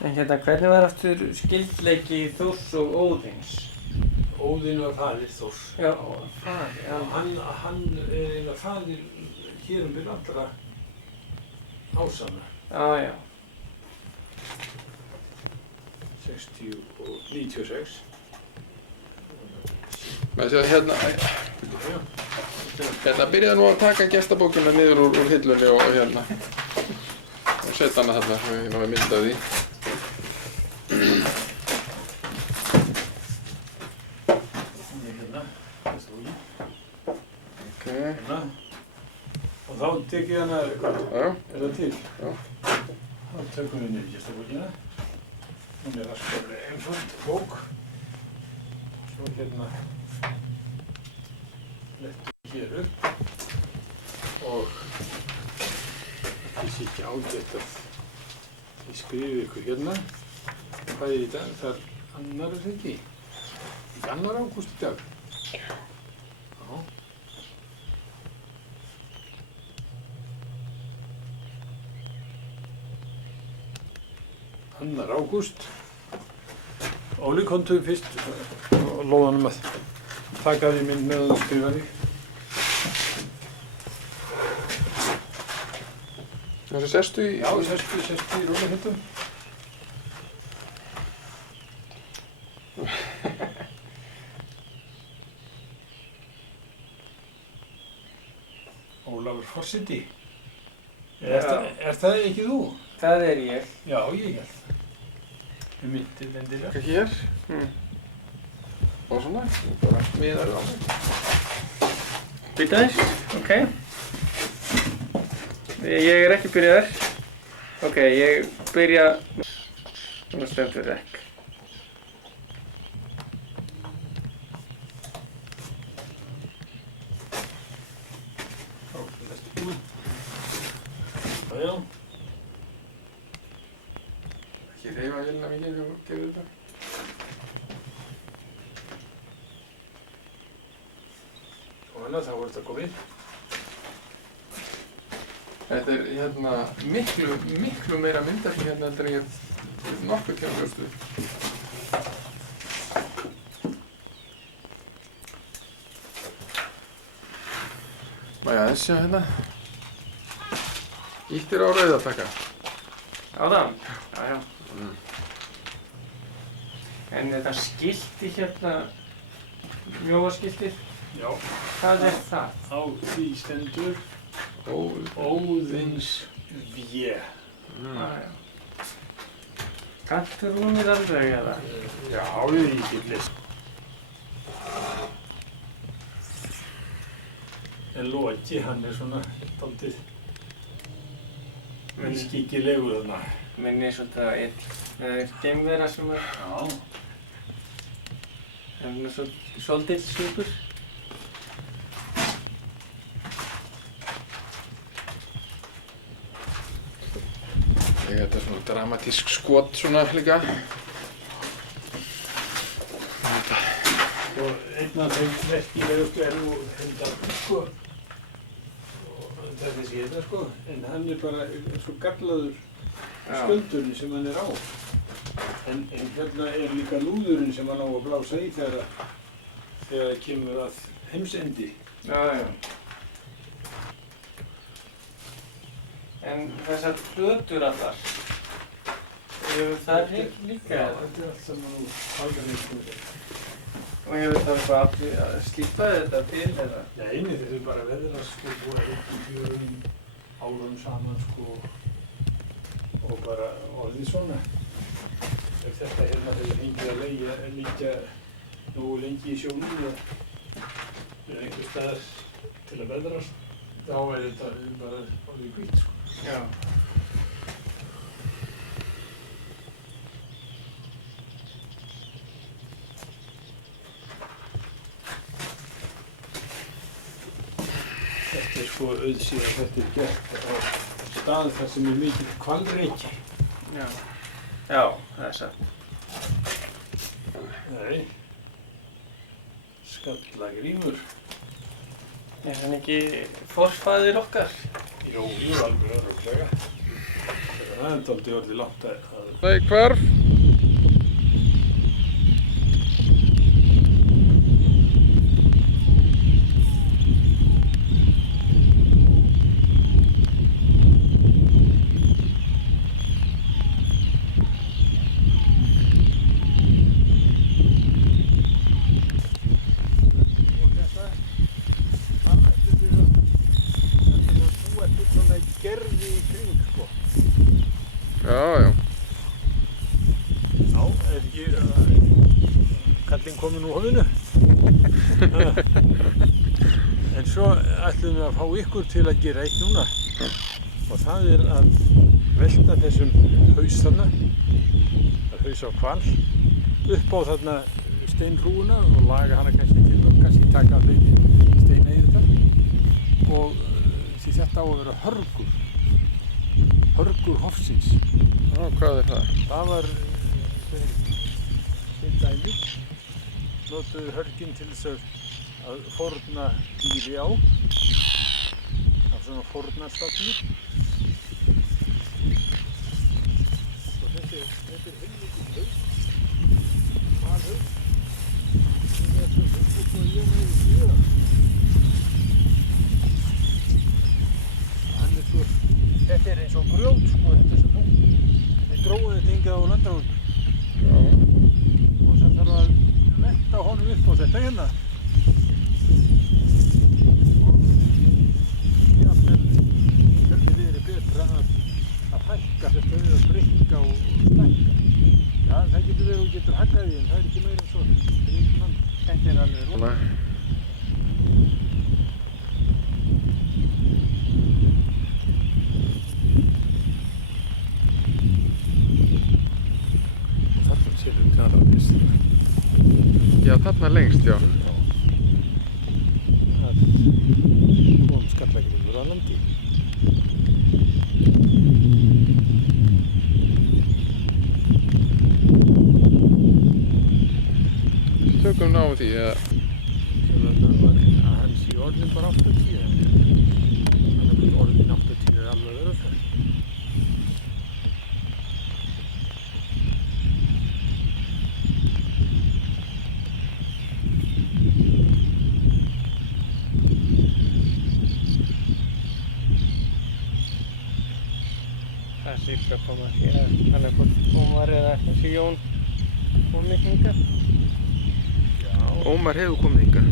En hérna, hvernig var aftur skyldleiki Þórs og Óðins? Óðinn var faðir Þórs. Já, faðir, já. Hann er eiginlega faðir hér um byrja allra ásanna. Já. 96. Með þess að hérna byrjaði nú að taka gestabókina niður úr hillunni og hérna og setja hana þarna svo ég ná að mynda því. Og þá tek ég hana, er það til? Já. Þá tökum við niður gestabókina. Hún er afskaplega einföld bók. Svo hérna lettum við hér upp og það sé ekki ágætt að ég skrifi ykkur hérna. Hvað er í dag? Það er annar, er það ekki? Ekki 2. ágúst í dag. Já. Annar ágúst. Óli, komdu fyrst og lofa honum að taka því mynd með og skrifa þig. Þessi sestu í... Já, sestu í rólihundum. Ólafur forseti. Er það ekki þú? Það er ég. Já, ég held það. Við myndir vendilega. Ekki hér. Og svona, bara miðar á mig. Býta þess, ok. Ég er ekki byrjaður. Ok, ég byrja... Svona stendur rekk. Já. Ekki reyfa vélina mikið þegar þú gerir þetta. Svona, þá er þetta komið. Þetta er hérna miklu meira myndefni hérna heldur en ég nokkuð tíma bjóst við. Mæja, þessi hérna. Íttir á rauðartakka. Á það? Já. En þetta skilti hérna, mjóaskiltið, Já. hvað er það? Á því stendur Óðins vé. Já. Kanntu rúmið alveg eða? Já, ég get list. En Loki, hann er svona dálítið skikkilegur þarna. Minni svolítið á einn geimvera sem er... Já. Hann er svolítið svipur. Þetta er svona dramatísk skot svona líka. Og einn af þeim merkilegustu er nú hundarnir, sko. Þetta sé þetta, sko. En hann er bara svo gallaður skjöldurinn sem hann er á. En hérna er líka lúðurinn sem hann á að blása í þegar það kemur að heimsendi. Já. En þessar plötur allar, hefur það líka? Já, þetta er allt saman úr algarneyslu. Og hefur það eitthvað að slípa þetta til eða? Nei, þetta er bara veðrast, sko, búið að upp í fjörum árum saman, sko, og bara orðið svona. Ef þetta hérna hefur fengið að liggja nógu lengi í sjónum eða einhver staðar til að veðrast, þá er þetta bara orðið hvítt, sko. Já. Þetta er sko auðsíðan, þetta er gert á stað þar sem er mikið hvalreki. Já. Já, það er satt. Nei. Skallagrímur. Er hann ekki forfaðir okkar? Jú, alveg örugglega. Það er dálítið orðið langt að... Nei, hvarf. Gerði í kring, sko. Já. Já, er ekki kallinn kominn úr hofinu. En svo ætlum við að fá ykkur til að gera eitt núna. Og það er að velta þessum haus þarna, haus á hval, upp á þarna steinhrúguna og laga hana kannski til og kannski taka fleiri steina í þetta. Og því þetta á að vera hörgur hofsins. Já, hvað er það? Það var til dæmi, notuðu hörgin til þess að að forna dýri á, af svona fornastafnir. Og þetta er heilmikið haus, hvalhaus, sem er svo þungt og ég meði síðan. Hann er svo, þetta er eins og grjót sko, þetta er svo þungt. Við dróðum þetta hingað á Landráðum. Já. Og sem þarf að letta honum upp á þetta hérna. Og jafnvel hefði verið betra að hækka þetta við að breikka og stækka. Já, það getur verið og getur hakkað í en það er ekki meira en svo. Þetta er alveg Svona. Þarna sérum Kjalarnes. Já, þarna lengst, já. Það kom Skallagrímur að landi. Tökum ná því að Sem að það var að hann sé orðin bara 80 en hann er orðin 80 er alveg verið það. það sé ykkur að koma hér. Þannig hvort Ómar eða þessi Jón komið hingað. Ómar hefur komið hingað.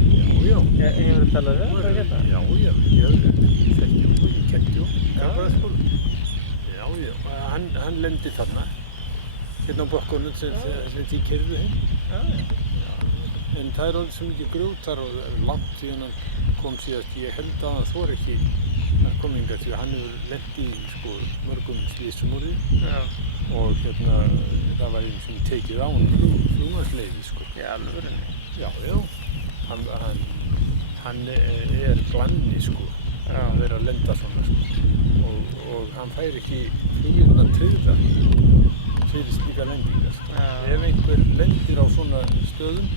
Já. Hefur þú talað við það hérna? Já, ég þekki og ég kenndi og Keflavíkurskóla. Já, hann lendi þarna, hérna á bökkunum sem þið keyrðu heim. Já. En það er orðið svo mikið grjót þar og langt síðan hann kom síðast. Ég held að hann þor ekki að koma hingað því að hann hefur lent í sko, mörgum slysum úr því. Já. Og hérna, það var einu sem tekið á hann flugmannsleiði sko. Í alvörunni. Já. Hann er glanni sko, að vera að lenda svona sko. Og hann fær ekki flugvélina tryggða fyrir slíka lendingar sko. Ef einhver lendir á svona stöðum,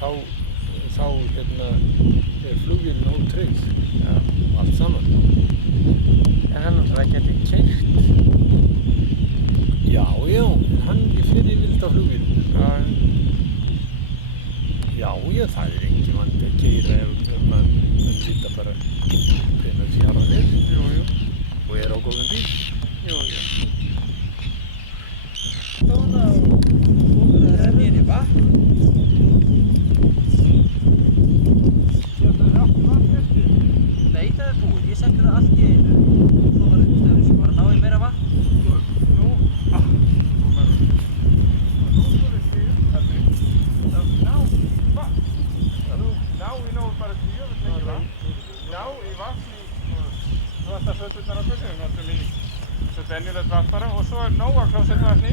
þá hérna, er flugvélina ótryggð, allt saman. En hann náttúrulega geti keyrt. Já, hann er fyrir vild á flugvélinu. Já, það er engin vandi að keyra ef menn vita bara hvenær fjaran er. Jú. Og er á góðum bíl. Jú. Stóna og renni inn í vatn. Hérna er allt vatn eftir. Nei, það er búið. Ég setti það allt í einu. Svo var uppstöður sem bara ná í meira vatn. Venjulegt vatn bara og svo er nóg af klósettvatni.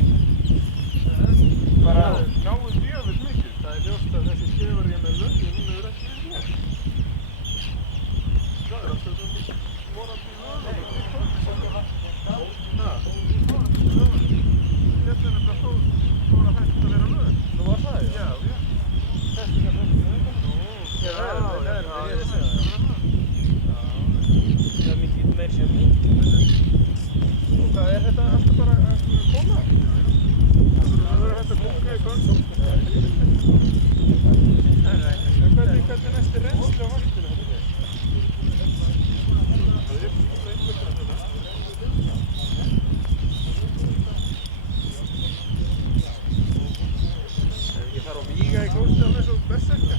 Bara nógu djöfull mikið. Það er ljóst að þessi skefur ég með löggi, hún hefur ekki verið hér. Það er alltaf morandi lögum. Hérna er þetta stóra hægt að vera lög. Nú var það, já? Já. Þetta er hægt að vera lög. Já, það er verið að segja. Það er mikið meir sem mikið. Og hvað er þetta alltaf bara að koma? Það verður hægt að bunga í kvöld. Hvernig er næsti reynslu á vaktinu? Ef ekki þarf að víga í klósettið á þessu berserkja.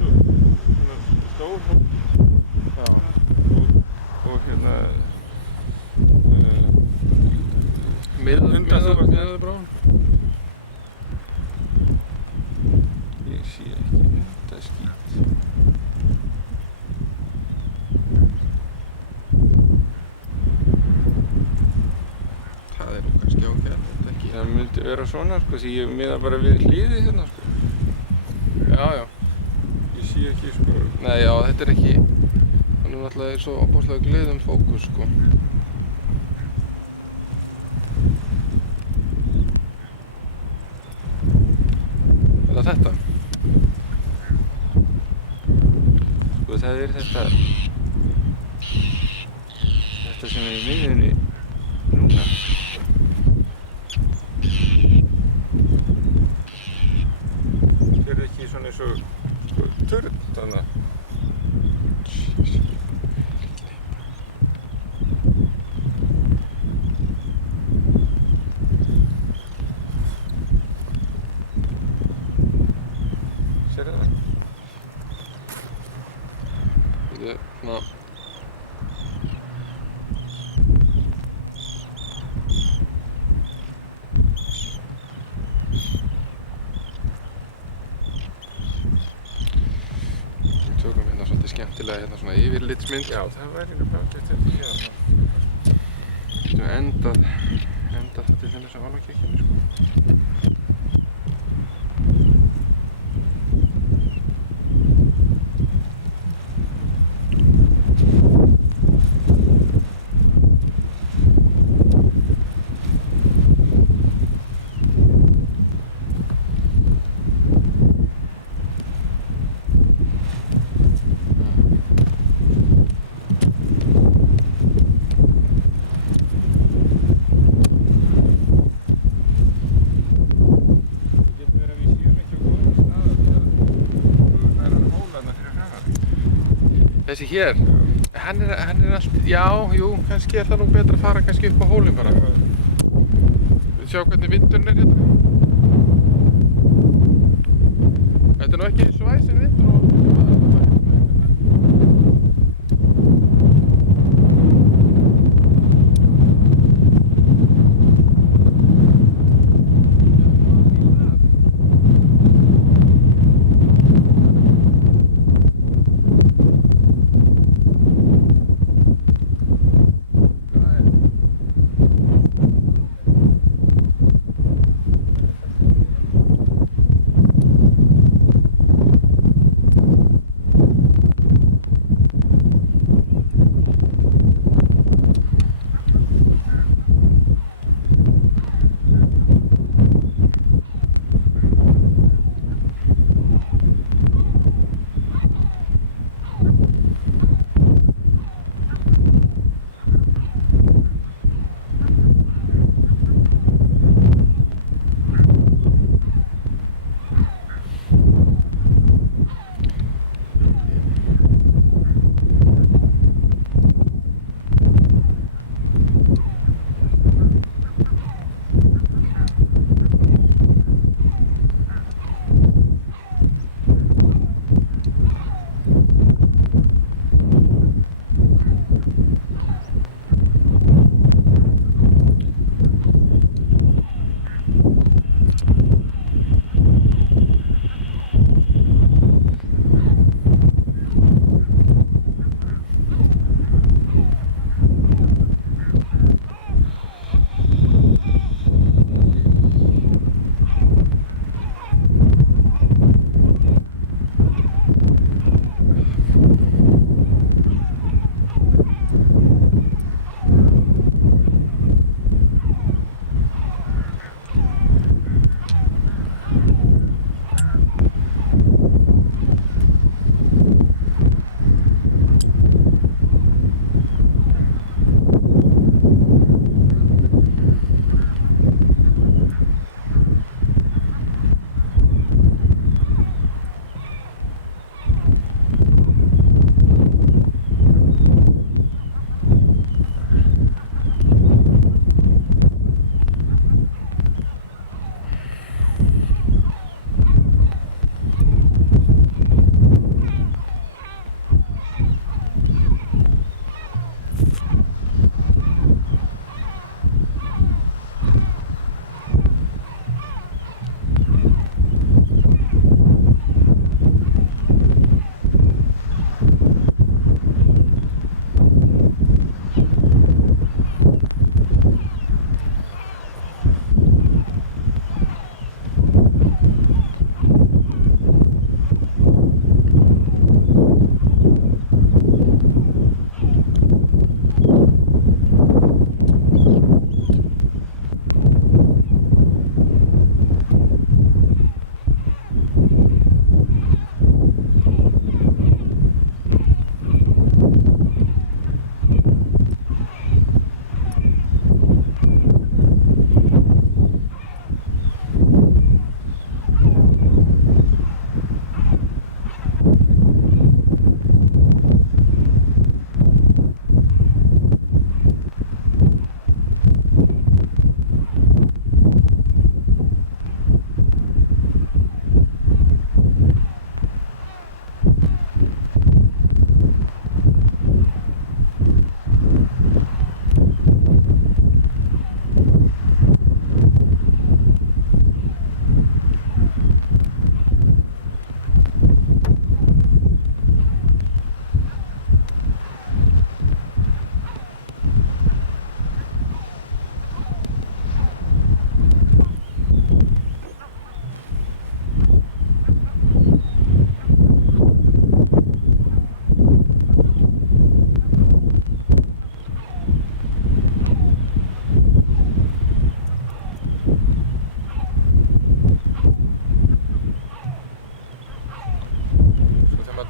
svona stór hóp Já. og hérna Miðaðbráin. ég sé ekki hundaskít. Það er nú kannski ágætt, þetta ekki. Það myndi vera svona sko, því ég miða bara við hliðið hérna sko. Já, já. Ég sé ekki sko. Nei, já, þetta er ekki, hann er náttúrulega svo opaslega gleðum fókus, sko. Er það þetta? Sko það er þetta sem er í miðjunni núna. Sérðu ekki svona eins og sko, turn þarna? Sérðu það? Þetta er svona... Við tökum hérna svolítið skemmtilega hérna svona yfirlitsmynd. Já, það væri nú frábært þetta hérna. Við getum endað það til þess að Álfakirkjunni, sko. Þessi hér, hann er allt, já, jú, kannski er það nú betra að fara kannski upp á hólinn bara. Við sjá hvernig vindurinn er hérna. Þetta er nú ekki svæsinn vindur og...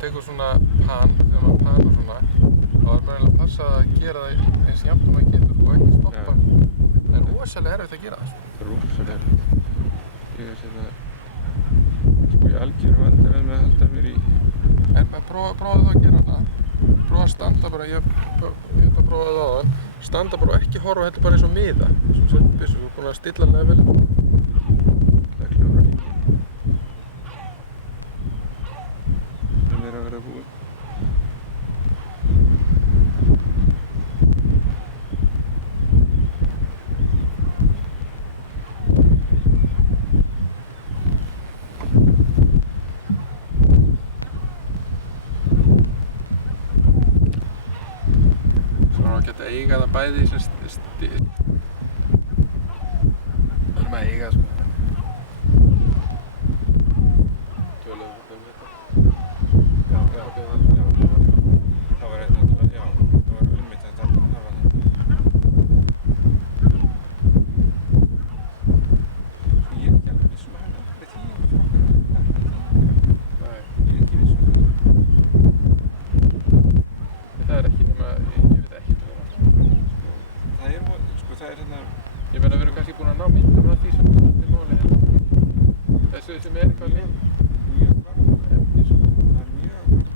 tekur svona pan, þegar maður panar svona, þá er maður eiginlega að passa að gera það eins jafnt og maður getur sko, ekki stoppa. Það er rosalega erfitt að gera það sko. Það er rosalega erfitt. Ég er hérna, sko ég algjör vandræðum með að halda mér í. En prófaðu það að gera það. Prófa að standa bara, ég prófaði það áðan, standa bara og ekki horfa, þetta er bara eins og miða. Svo setjum byssu, þú er búin að stilla levelin. Það er kljóra hringin. Það er að vera búið. Eiga það bæði sem við erum að eiga sko. Töluðum þetta. Já, það var þetta náttúrulega, já, það var einmitt þetta, það var þetta. Ég er ekki alveg viss um að hann ákveði tíu frá okkur að landa í tíu. Nei. Ég er ekki viss um það. Það er ekki nema, ég veit ekki. Það er hérna... Ég meina við erum kannski búin að ná myndum af því sem er máli hérna. Þessu sem er eitthvað mynd. Mjög varmt efni sko, það er mjög varmt.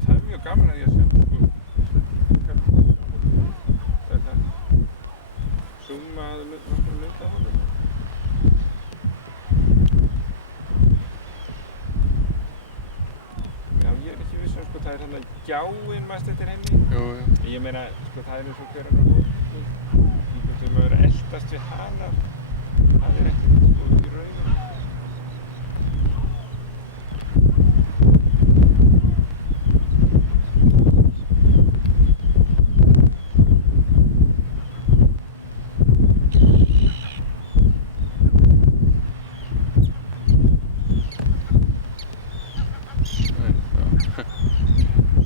Það er mjög gaman að ég sjá sko. Það er það. Zoomaðu nokkur mynd af það. Já, ég er ekki viss um sko, það er hérna gjáinn mest eftir henni. Jú. Ég meina, sko, það er eins og hver annar hóp. Einhvern sem hefur eldast við hana, það er ekkert sko í rauninni.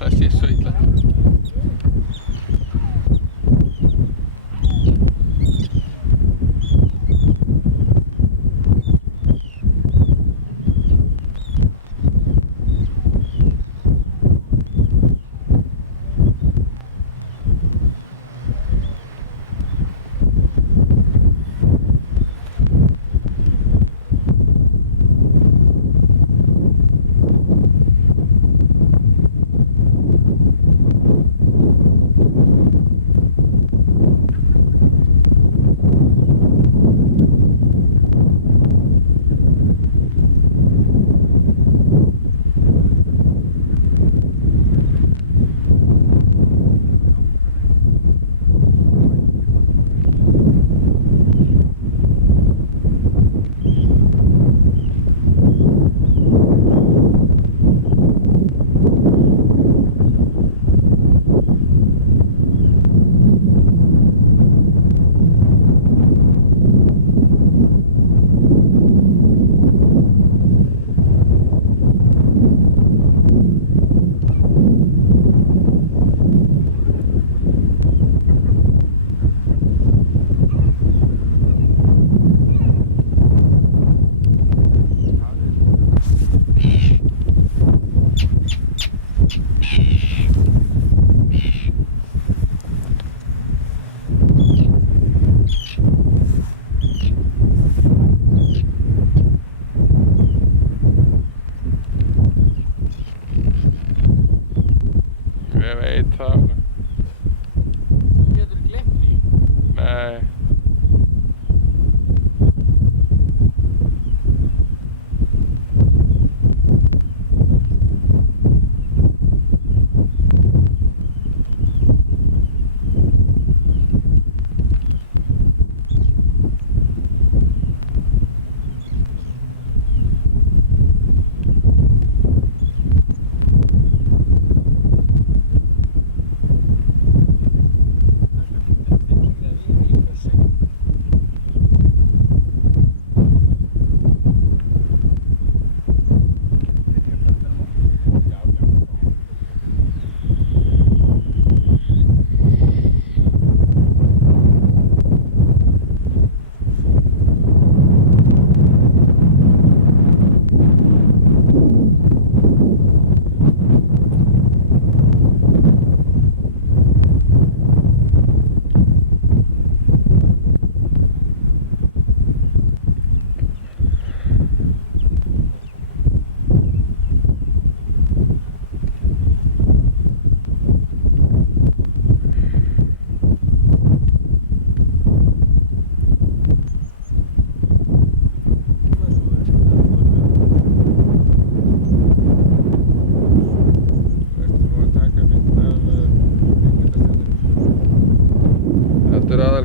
Það sé svo illa. Ég veit það. Getur gleymt því? Nei.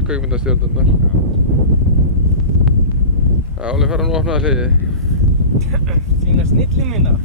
kvikmyndastjörnurnar. Já, Óli fara nú að opna hliðið. Fína snilli mína.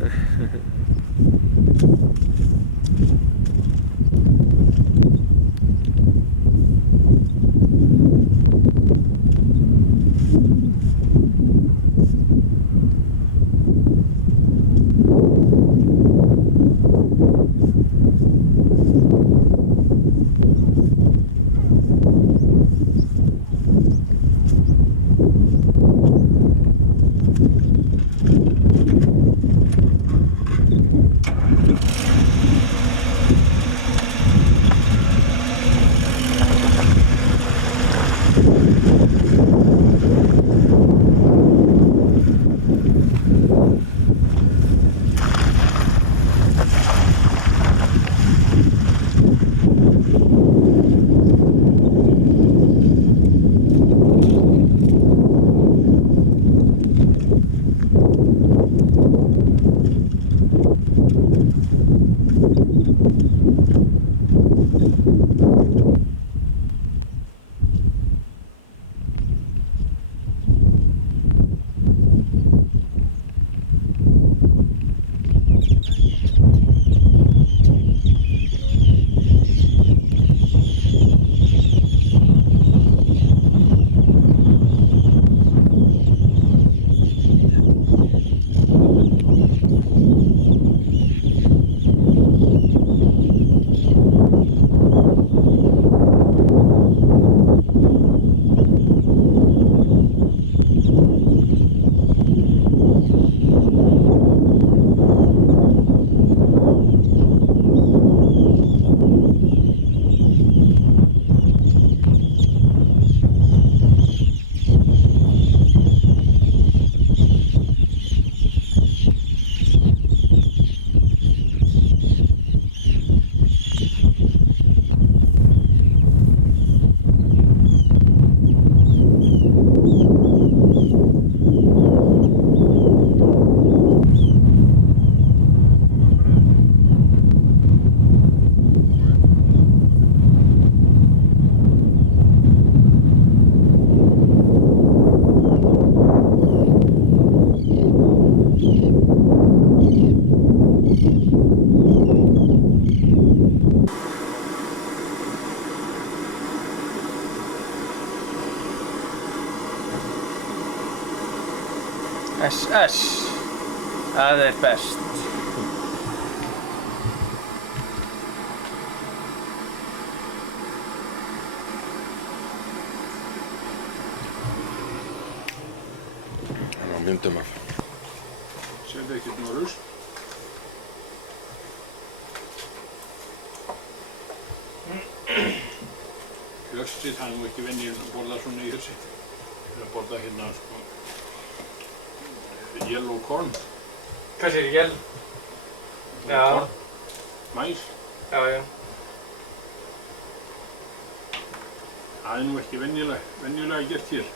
SS. Það er best. Það er myndum af. Sérðu ekkert norðurs. Kjörsið, hann er nú ekki venjur að borða svona í hjörsið. Það er að borða hérna sko yellow corn. Hvað sér ég? Já. Corn. Mæs. Já, já. Það er nú ekki venjulega gert hér.